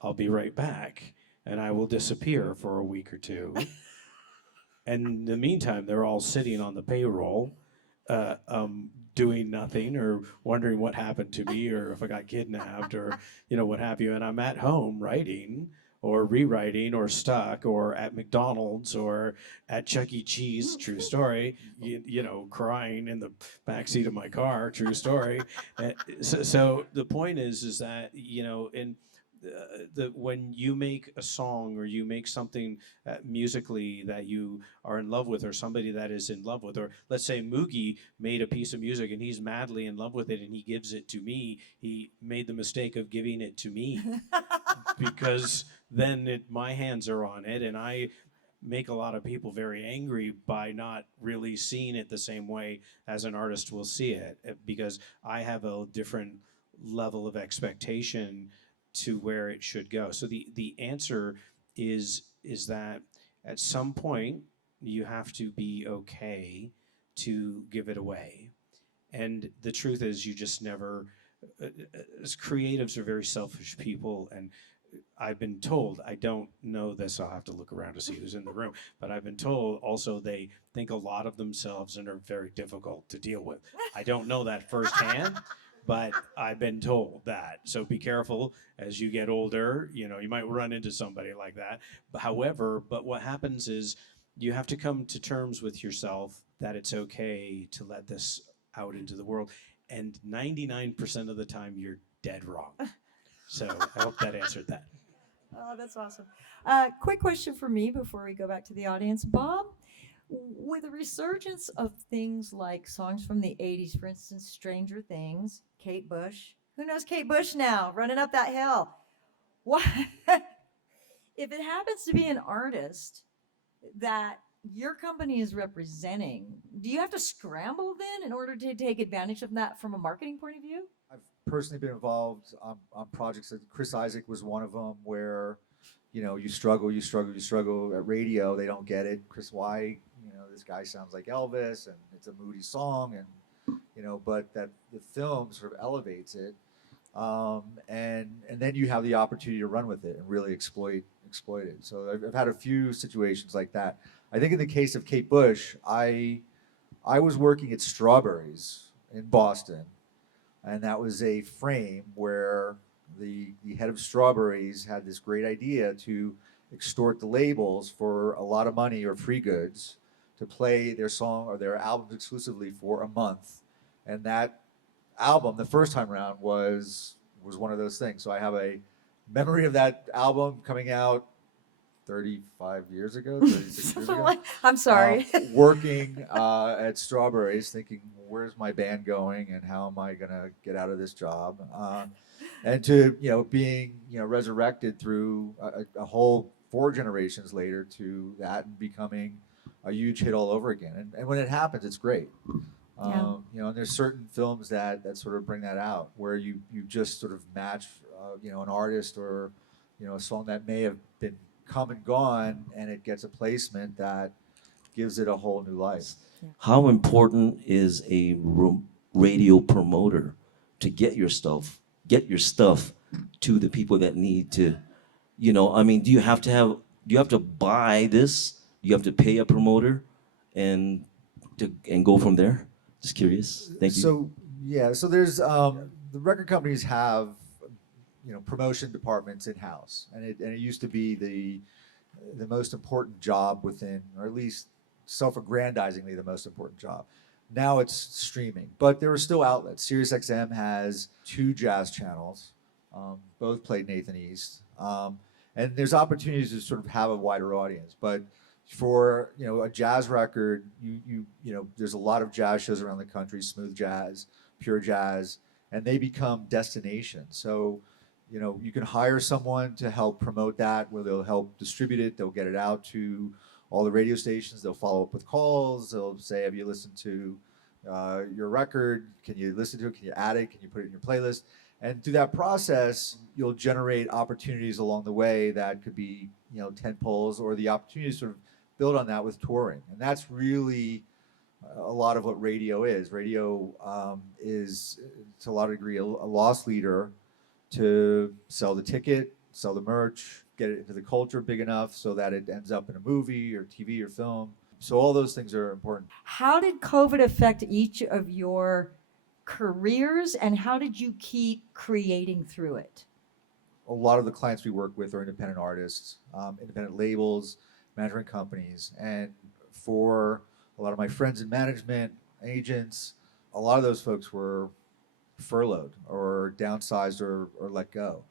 I'll be right back, and I will disappear for a week or two. And in the meantime, they're all sitting on the payroll, doing nothing, or wondering what happened to me, or if I got kidnapped, or what have you. And I'm at home writing, or rewriting, or stuck, or at McDonald's, or at Chuck E. Cheese, true story, crying in the backseat of my car, true story. So the point is that, when you make a song, or you make something musically that you are in love with, or somebody that is in love with, or let's say Moogie made a piece of music and he's madly in love with it and he gives it to me, he made the mistake of giving it to me because then my hands are on it, and I make a lot of people very angry by not really seeing it the same way as an artist will see it, because I have a different level of expectation to where it should go. So the answer is that at some point you have to be okay to give it away. And the truth is, you just never, as creatives are very selfish people, and I've been told, I don't know this, I'll have to look around to see who's in the room, but I've been told also they think a lot of themselves and are very difficult to deal with. I don't know that firsthand, but I've been told that. So be careful as you get older, you might run into somebody like that. However, what happens is you have to come to terms with yourself that it's okay to let this out into the world. and 99% of the time you're dead wrong. So I hope that answered that. Oh, that's awesome. Quick question for me before we go back to the audience. Bob, with the resurgence of things like songs from the 80s, for instance, Stranger Things, Kate Bush. Who knows Kate Bush now, running up that hill? What if it happens to be an artist that your company is representing? Do you have to scramble then in order to take advantage of that from a marketing point of view? I've personally been involved on projects. That Chris Isaac was one of them, where you struggle at radio. They don't get it. Chris, why? This guy sounds like Elvis, and it's a moody song, and but that the film sort of elevates it, and then you have the opportunity to run with it and really exploit it. So I've had a few situations like that. I think in the case of Kate Bush, I was working at Strawberries in Boston, and that was a frame where the head of Strawberries had this great idea to extort the labels for a lot of money or free goods to play their song or their albums exclusively for a month. And that album, the first time around, was one of those things. So I have a memory of that album coming out 35 years ago, 36 years ago. I'm sorry. Working at Strawberries, thinking, where's my band going and how am I going to get out of this job? And to, being, resurrected through a whole 4 generations later to that and becoming a huge hit all over again. And when it happens, it's great. And there's certain films that sort of bring that out, where you just sort of match, an artist or, a song that may have been come and gone, and it gets a placement that gives it a whole new life. How important is a radio promoter to get your stuff to the people that need to, do you have to buy this? Do you have to pay a promoter and go from there? Just curious. Thank you. So there's the record companies have promotion departments in house, and it used to be the most important job within, or at least self-aggrandizingly the most important job. Now it's streaming, but there are still outlets. SiriusXM has 2 jazz channels, both played Nathan East, and there's opportunities to sort of have a wider audience. But for a jazz record, there's a lot of jazz shows around the country, smooth jazz, pure jazz, and they become destinations. So you can hire someone to help promote that, where they'll help distribute it, they'll get it out to all the radio stations, they'll follow up with calls, they'll say, have you listened to your record? Can you listen to it? Can you add it? Can you put it in your playlist? And through that process, you'll generate opportunities along the way that could be, tent poles, or the opportunity to sort of build on that with touring. And that's really a lot of what radio is. Radio is, to a lot of degree, a loss leader to sell the ticket, sell the merch, get it into the culture big enough so that it ends up in a movie or TV or film. So all those things are important. How did COVID affect each of your careers, and how did you keep creating through it? A lot of the clients we work with are independent artists, independent labels, management companies. And for a lot of my friends in management, agents, a lot of those folks were furloughed or downsized or let go.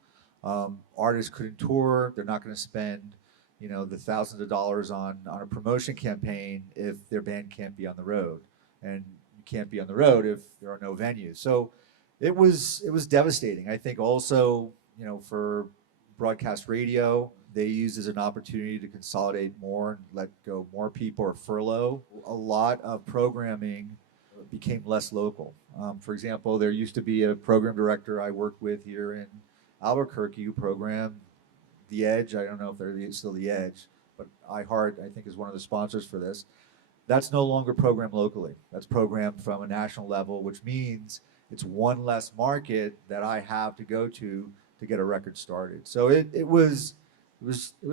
Artists couldn't tour. They're not going to spend, the thousands of dollars on a promotion campaign if their band can't be on the road, and you can't be on the road if there are no venues. So it was devastating. I think also, for broadcast radio, they used as an opportunity to consolidate more and let go more people or furlough. A lot of programming became less local. For example, there used to be a program director I worked with here in Albuquerque who programmed The Edge. I don't know if they're still The Edge, but iHeart, I think, is one of the sponsors for this. That's no longer programmed locally. That's programmed from a national level, which means it's one less market that I have to go to get a record started. So it was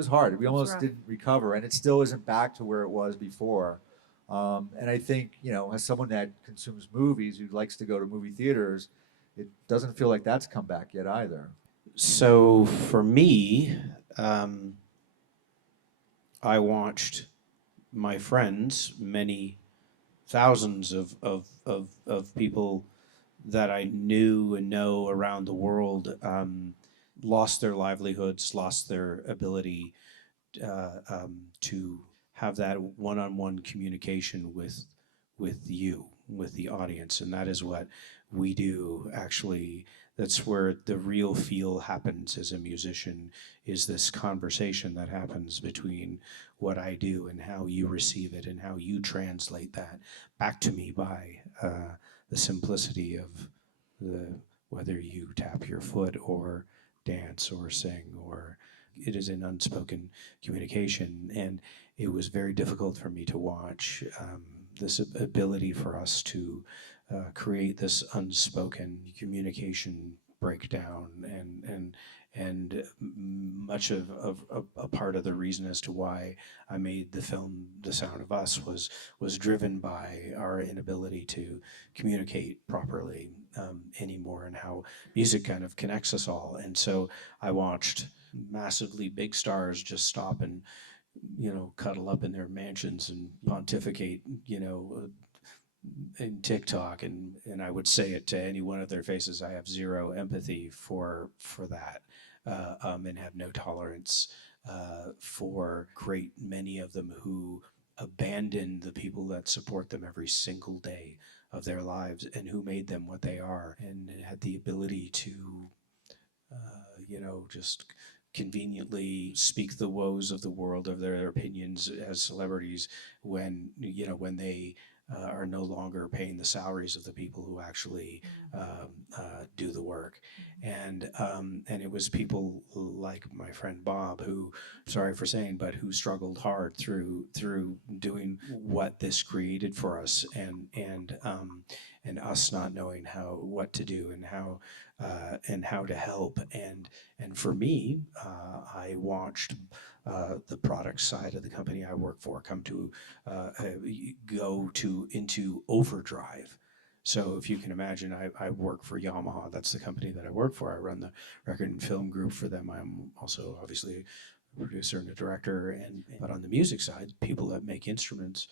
hard. We almost didn't recover, and it still isn't back to where it was before. And I think, as someone that consumes movies, who likes to go to movie theaters, it doesn't feel like that's come back yet either. So for me, I watched my friends, many thousands of people that I knew and know around the world lost their livelihoods, lost their ability to have that one-on-one communication with you, with the audience, and that is what we do. Actually, that's where the real feel happens as a musician, is this conversation that happens between what I do and how you receive it and how you translate that back to me by the simplicity of whether you tap your foot or dance or sing, or it is an unspoken communication. And it was very difficult for me to watch this ability for us to create this unspoken communication breakdown, and much of a part of the reason as to why I made the film The Sound of Us was driven by our inability to communicate properly anymore, and how music kind of connects us all. And so I watched massively big stars just stop and, you know, cuddle up in their mansions and pontificate, you know, in TikTok, and I would say it to any one of their faces. I have zero empathy for that, and have no tolerance for great many of them who abandon the people that support them every single day of their lives and who made them what they are, and had the ability to, you know, just conveniently speak the woes of the world, of their opinions as celebrities, when, you know, when they are no longer paying the salaries of the people who actually do the work. And it was people like my friend Bob, who, sorry for saying, but who struggled hard through doing what this created for us, and us not knowing what to do and how to help. And for me, I watched the product side of the company I work for come to go into overdrive. So if you can imagine, I work for Yamaha. That's the company that I work for. I run the record and film group for them. I'm also obviously a producer and a director. But on the music side, people that make instruments,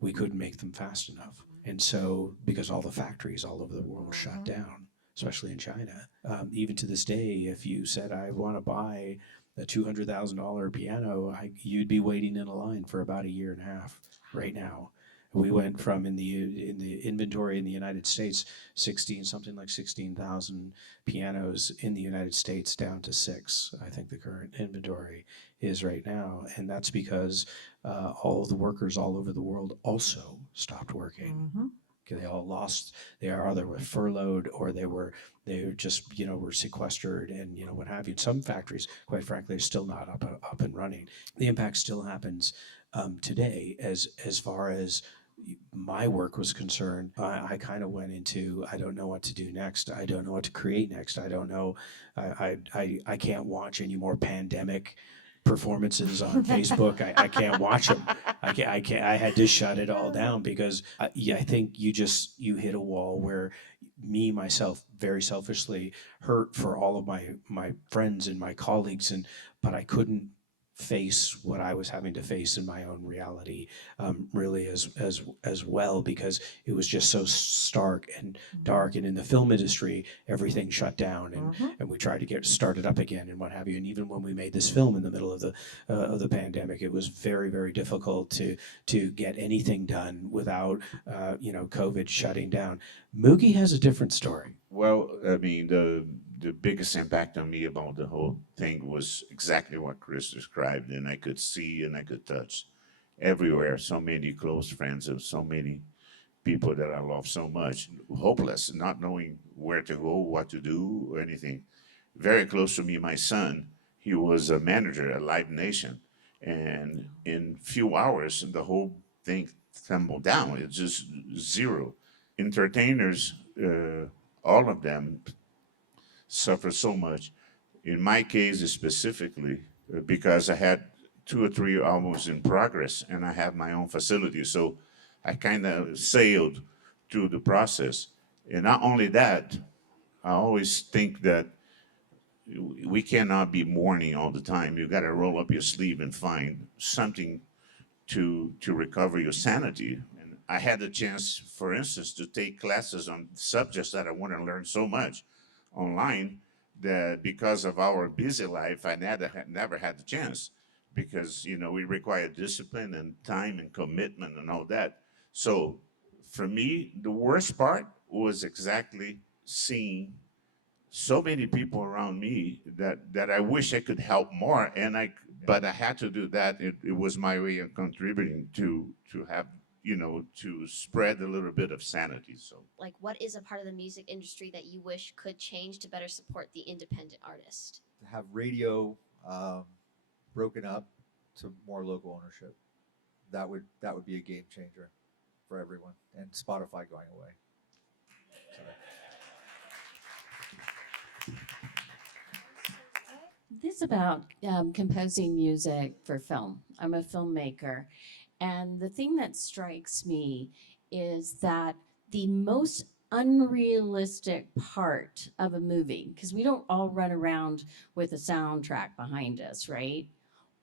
we couldn't make them fast enough. And so, because all the factories all over the world were shut down, especially in China, even to this day, if you said, I want to buy a $200,000 piano, you'd be waiting in a line for about a year and a half right now. We went from in the inventory in the United States, 16,000 pianos in the United States, down to 6. I think the current inventory is right now, and that's because all of the workers all over the world also stopped working. Mm-hmm. They all lost. They either were furloughed or they were just, you know, were sequestered, and, you know, what have you. Some factories, quite frankly, are still not up and running. The impact still happens today. As far as my work was concerned, I kind of went into, I don't know what to do next. I don't know what to create next. I don't know. I can't watch any more pandemic performances on Facebook. I can't watch them. I can't. I had to shut it all down because I think you hit a wall where me, myself, very selfishly hurt for all of my friends and my colleagues, but I couldn't face what I was having to face in my own reality, really as well, because it was just so stark and dark. And in the film industry, everything shut down, and we tried to get started up again and what have you. And even when we made this film in the middle of the pandemic, it was very, very difficult to get anything done without COVID shutting down. Moogie has a different story. Well, I mean, the biggest impact on me about the whole thing was exactly what Chris described, and I could see and I could touch everywhere so many close friends of so many people that I love so much, hopeless, not knowing where to go, what to do, or anything. Very close to me, my son, he was a manager at Live Nation, and in few hours, the whole thing tumbled down. It's just zero. Entertainers, all of them suffer so much. In my case specifically, because I had 2 or 3 albums in progress and I have my own facility, so I kind of sailed through the process. And not only that, I always think that we cannot be mourning all the time. You got to roll up your sleeve and find something to recover your sanity. And I had the chance, for instance, to take classes on subjects that I want to learn so much online that because of our busy life, I never had the chance because, you know, we require discipline and time and commitment and all that. So for me, the worst part was exactly seeing so many people around me that I wish I could help more, but I had to do that. It was my way of contributing to have, you know, to spread a little bit of sanity. So Like, what is a part of the music industry that you wish could change to better support the independent artist? To have radio broken up to more local ownership, that would be a game changer for everyone, and Spotify going away. Sorry. This about composing music for film. I'm a filmmaker. And the thing that strikes me is that the most unrealistic part of a movie, because we don't all run around with a soundtrack behind us, right?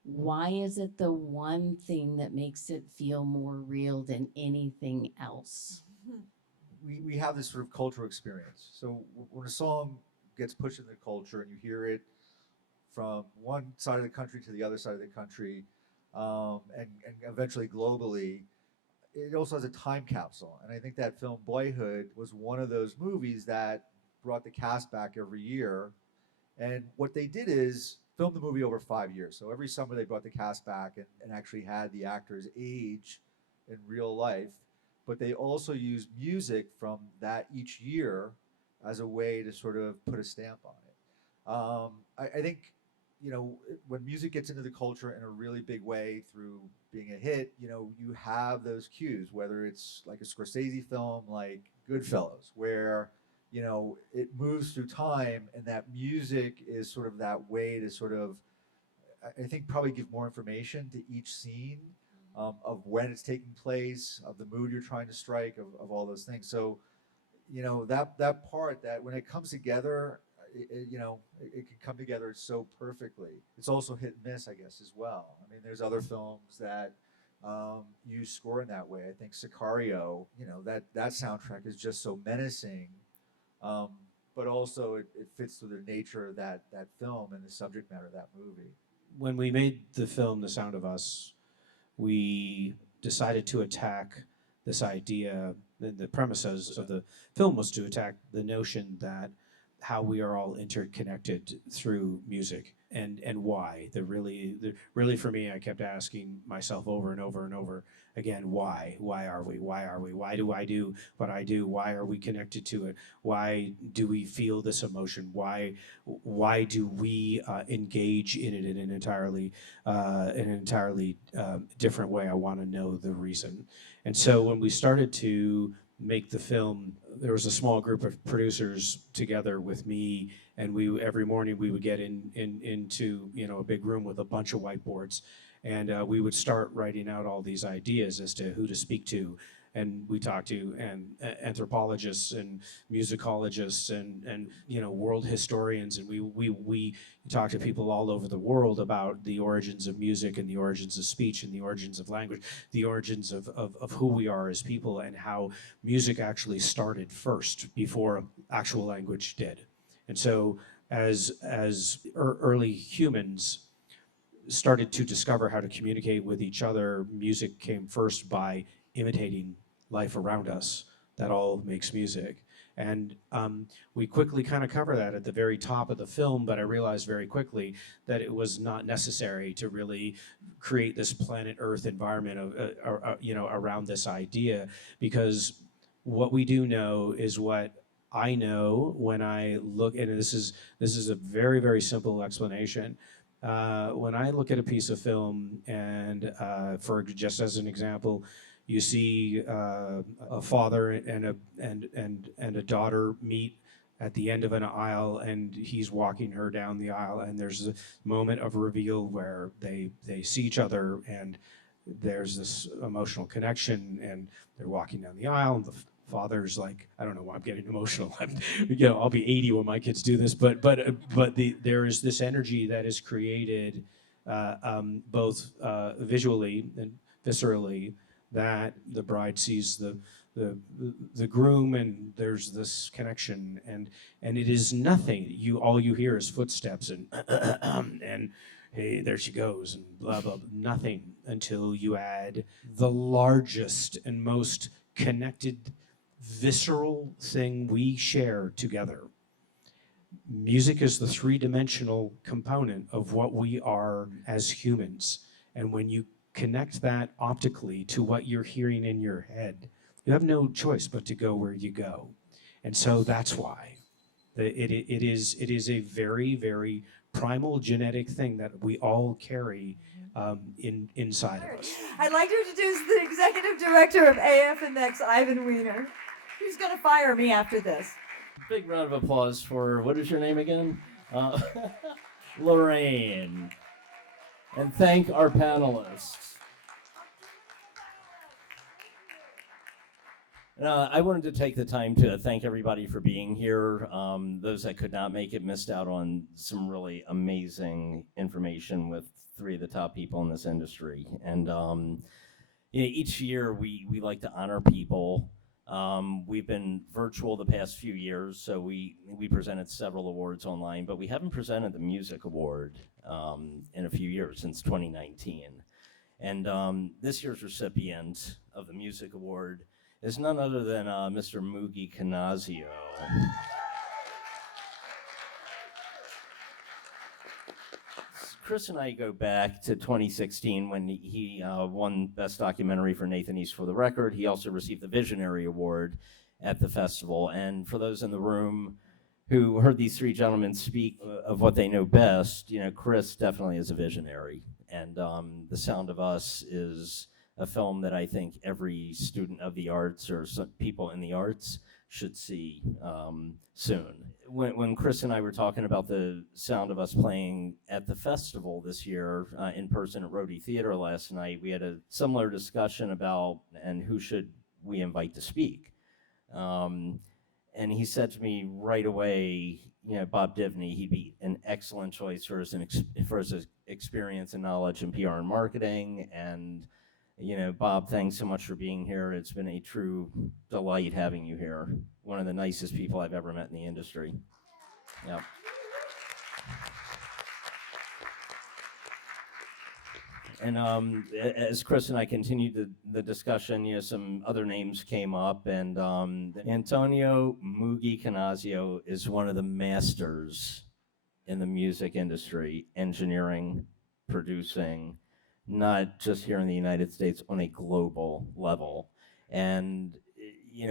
Why is it the one thing that makes it feel more real than anything else? We have this sort of cultural experience. So when a song gets pushed into the culture and you hear it from one side of the country to the other side of the country, and eventually globally, it also has a time capsule. And I think that film Boyhood was one of those movies that brought the cast back every year. And what they did is film the movie over 5 years. So every summer they brought the cast back and actually had the actors age in real life. But they also used music from that each year as a way to sort of put a stamp on it. I think, you know, when music gets into the culture in a really big way through being a hit, you know, you have those cues, whether it's like a Scorsese film like Goodfellas, where, you know, it moves through time and that music is sort of that way to sort of, I think, probably give more information to each scene, of when it's taking place, of the mood you're trying to strike, of all those things. So, you know, that part, that when it comes together, you know, it can come together so perfectly. It's also hit and miss, I guess, as well. I mean, there's other films that use score in that way. I think Sicario, you know, that soundtrack is just so menacing, but also it fits with the nature of that film and the subject matter of that movie. When we made the film The Sound of Us, we decided to attack this idea. The premises of the film was to attack the notion that how we are all interconnected through music, and why. Really for me, I kept asking myself over and over and over again, why are we, why do I do what I do, why are we connected to it, why do we feel this emotion, why do we engage in it in an entirely different way. I want to know the reason. And so when we started to make the film, there was a small group of producers together with me, and we every morning we would get into, you know, a big room with a bunch of whiteboards, and we would start writing out all these ideas as to who to speak to. And we talked to anthropologists and musicologists and you know, world historians, and we talked to people all over the world about the origins of music and the origins of speech and the origins of language, the origins of who we are as people, and how music actually started first before actual language did. And so as early humans started to discover how to communicate with each other, music came first by imitating life around us. That all makes music. And we quickly kind of cover that at the very top of the film, but I realized very quickly that it was not necessary to really create this planet Earth environment you know, around this idea, because what we do know is what I know when I look, and this is a very, very simple explanation. When I look at a piece of film, and for just as an example, you see a father and a daughter meet at the end of an aisle, and he's walking her down the aisle, and there's a moment of reveal where they see each other, and there's this emotional connection, and they're walking down the aisle, and the father's like, I don't know why I'm getting emotional. You know, I'll be 80 when my kids do this, but there is this energy that is created both visually and viscerally that the bride sees the groom, and there's this connection, and it is nothing. All you hear is footsteps and and hey, there she goes, and blah blah blah. Nothing until you add the largest and most connected, visceral thing we share together. Music is the three-dimensional component of what we are as humans, and when you connect that optically to what you're hearing in your head, you have no choice but to go where you go. And so that's why it is a very, very primal genetic thing that we all carry inside of us. I'd like to introduce the executive director of AFMX, Ivan Wiener. He's going to fire me after this. Big round of applause for, what is your name again? Lorraine. And thank our panelists. I wanted to take the time to thank everybody for being here. Those that could not make it missed out on some really amazing information with three of the top people in this industry. And each year we like to honor people. We've been virtual the past few years, so we presented several awards online, but we haven't presented the Music Award in a few years, since 2019. And this year's recipient of the Music Award is none other than Mr. Moogie Canazio. Chris and I go back to 2016 when he won Best Documentary for Nathan East for the Record. He also received the Visionary Award at the festival. And for those in the room who heard these three gentlemen speak of what they know best, Chris definitely is a visionary. And The Sound of Us is a film that I think every student of the arts or some people in the arts should see soon. When Chris and I were talking about The Sound of Us playing at the festival this year in person at Rhodey Theater last night, we had a similar discussion about and who should we invite to speak. And he said to me right away, Bob Divney, he'd be an excellent choice for his experience and knowledge in PR and marketing. And Bob, thanks so much for being here. It's been a true delight having you here. One of the nicest people I've ever met in the industry. Yep. And as Chris and I continued the discussion, some other names came up, and Antonio Moogie Canazio is one of the masters in the music industry, engineering, producing, not just here in the United States, on a global level. And,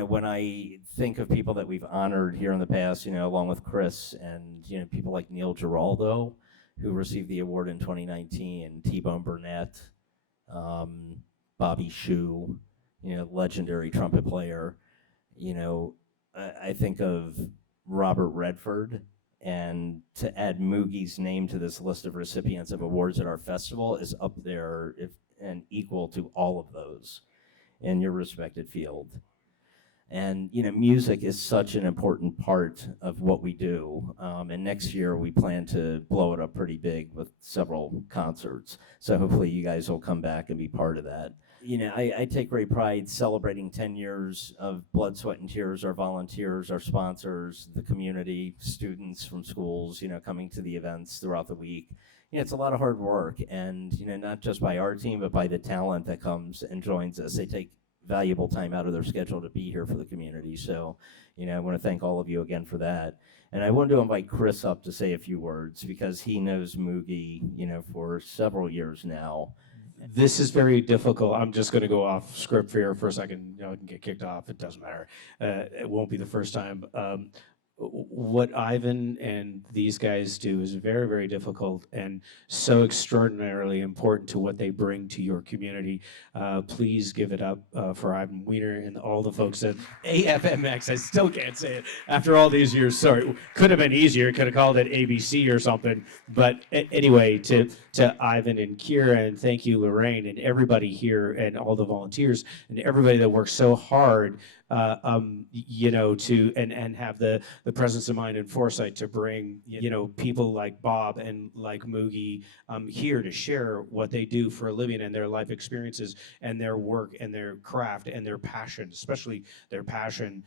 when I think of people that we've honored here in the past, along with Chris and, people like Neil Giraldo, who received the award in 2019, T-Bone Burnett, Bobby Shue, legendary trumpet player. I think of Robert Redford, and to add Moogie's name to this list of recipients of awards at our festival is up there and equal to all of those in your respected field. And, music is such an important part of what we do. And next year we plan to blow it up pretty big with several concerts. So hopefully you guys will come back and be part of that. I take great pride celebrating 10 years of blood, sweat, and tears, our volunteers, our sponsors, the community, students from schools, coming to the events throughout the week. It's a lot of hard work, and, not just by our team, but by the talent that comes and joins us. They take valuable time out of their schedule to be here for the community. So, I want to thank all of you again for that. And I wanted to invite Chris up to say a few words because he knows Moogie, for several years now. This is very difficult. I'm just going to go off script here for a second. I can get kicked off. It doesn't matter. It won't be the first time. What Ivan and these guys do is very, very difficult and so extraordinarily important to what they bring to your community. Please give it up for Ivan Wiener and all the folks at AFMX. I still can't say it after all these years. Sorry, could have been easier. Could have called it ABC or something. But anyway, to Ivan and Kira, and thank you, Lorraine, and everybody here, and all the volunteers, and everybody that works so hard you know, to and have the presence of mind and foresight to bring, you know, people like Bob and like Moogie here to share what they do for a living and their life experiences and their work and their craft and their passion, especially their passion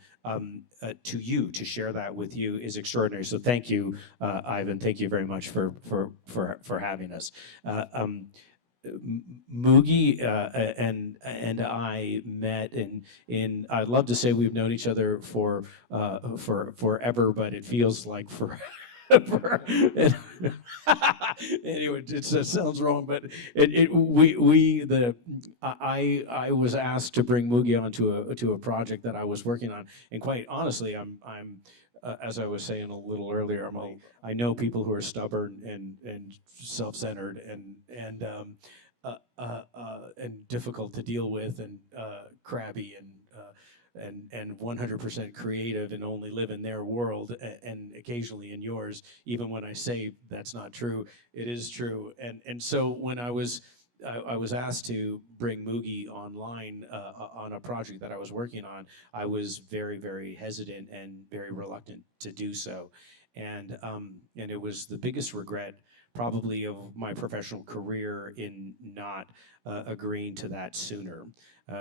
to you, to share that with you is extraordinary. So thank you, Ivan. Thank you very much for having us. Moogie and I met in I'd love to say we've known each other for forever, but it feels like forever. Anyway, it sounds wrong, but I was asked to bring Moogie onto a project that I was working on, and quite honestly, I'm as I was saying a little earlier, I know people who are stubborn and self-centered and difficult to deal with and crabby and 100% creative and only live in their world and occasionally in yours. Even when I say that's not true, it is true. And so when I was asked to bring Moogie online on a project that I was working on, I was very, very hesitant and very reluctant to do so. And it was the biggest regret probably of my professional career in not agreeing to that sooner.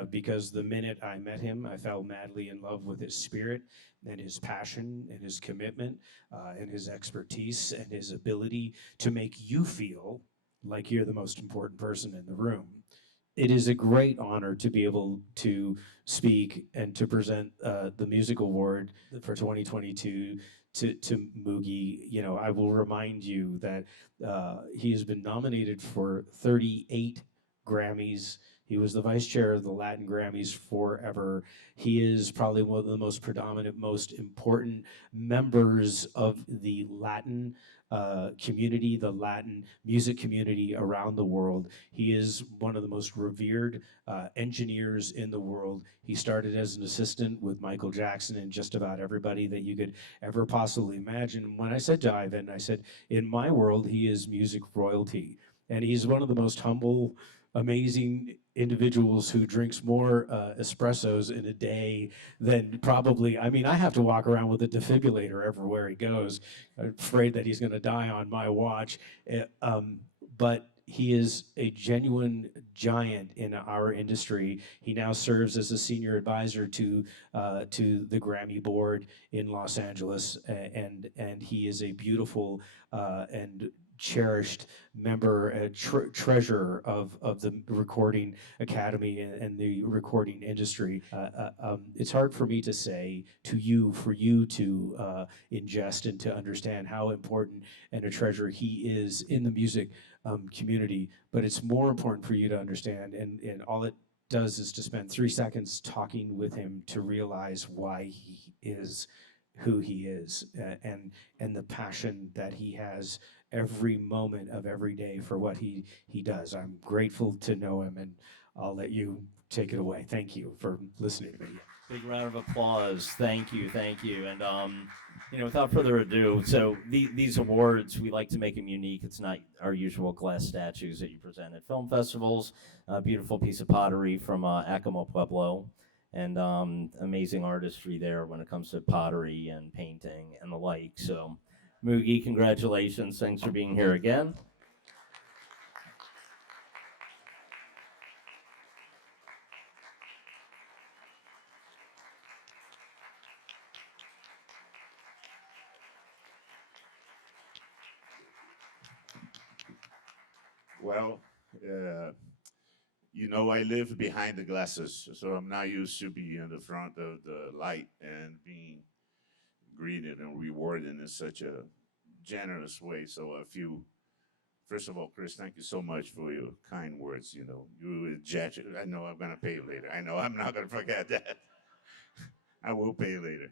Because the minute I met him, I fell madly in love with his spirit and his passion and his commitment and his expertise and his ability to make you feel like you're the most important person in the room. It is a great honor to be able to speak and to present the music award for 2022 to Moogie. You know, I will remind you that he has been nominated for 38 Grammys. He was the vice chair of the Latin Grammys forever. He is probably one of the most predominant, most important members of the Latin community, the Latin music community around the world. He is one of the most revered engineers in the world. He started as an assistant with Michael Jackson and just about everybody that you could ever possibly imagine. When I said to Ivan, I said, in my world, he is music royalty. And he's one of the most humble, amazing individuals who drinks more espressos in a day than probably, I mean, I have to walk around with a defibrillator everywhere he goes, afraid that he's going to die on my watch. But he is a genuine giant in our industry. He now serves as a senior advisor to the Grammy board in Los Angeles, and he is a beautiful and cherished member, treasurer of the Recording Academy and the recording industry. It's hard for me to say to you, for you to ingest and to understand how important and a treasure he is in the music community, but it's more important for you to understand, and all it does is to spend 3 seconds talking with him to realize why he is who he is, and the passion that he has every moment of every day for what he does. I'm grateful to know him, and I'll let you take it away. Thank you for listening to me. Big round of applause. Thank you, thank you. And you know, without further ado, so these awards, we like to make them unique. It's not our usual glass statues that you present at film festivals. A beautiful piece of pottery from Acoma Pueblo, and amazing artistry there when it comes to pottery and painting and the like. So, Moogie, congratulations. Thanks for being here again. Well, you know, I live behind the glasses, so I'm not used to being in the front of the light and being greeted and rewarded in such a generous way. So a few, first of all, Chris, thank you so much for your kind words. You know, you judge. I know I'm gonna pay you later. I know I'm not gonna forget that. I will pay you later.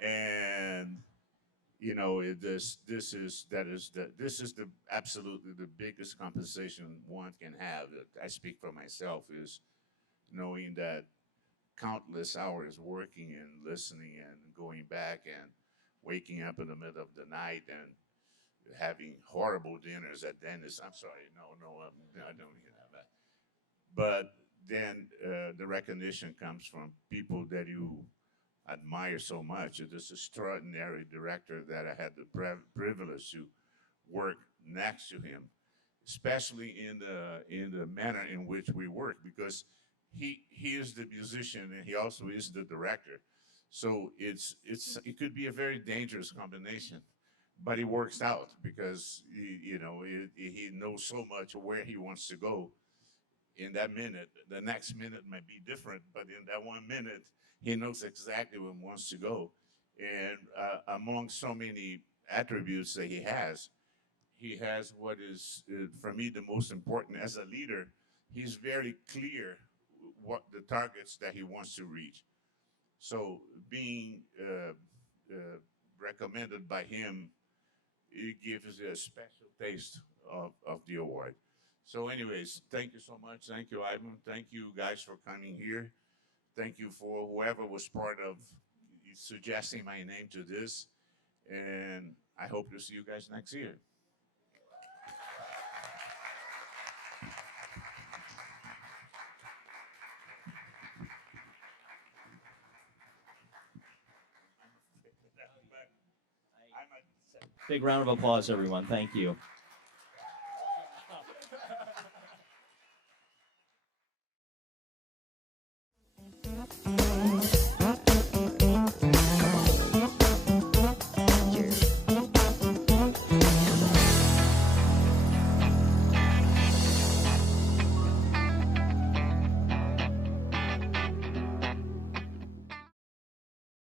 And you know, this is the absolutely the biggest compensation one can have. I speak for myself, is knowing that countless hours working and listening and going back and waking up in the middle of the night and having horrible dinners at dentists. I'm sorry, no, I don't hear that. But then the recognition comes from people that you admire so much. This extraordinary director that I had the privilege to work next to him, especially in the manner in which we work, because he is the musician and he also is the director. So it could be a very dangerous combination, but it works out because he knows so much where he wants to go in that minute. The next minute might be different, but in that 1 minute, he knows exactly where he wants to go. And among so many attributes that he has what is, for me, the most important as a leader. He's very clear what the targets that he wants to reach. So being recommended by him, it gives a special taste of the award. So anyways, thank you so much. Thank you, Ivan. Thank you guys for coming here. Thank you for whoever was part of suggesting my name to this. And I hope to see you guys next year. Big round of applause, everyone. Thank you.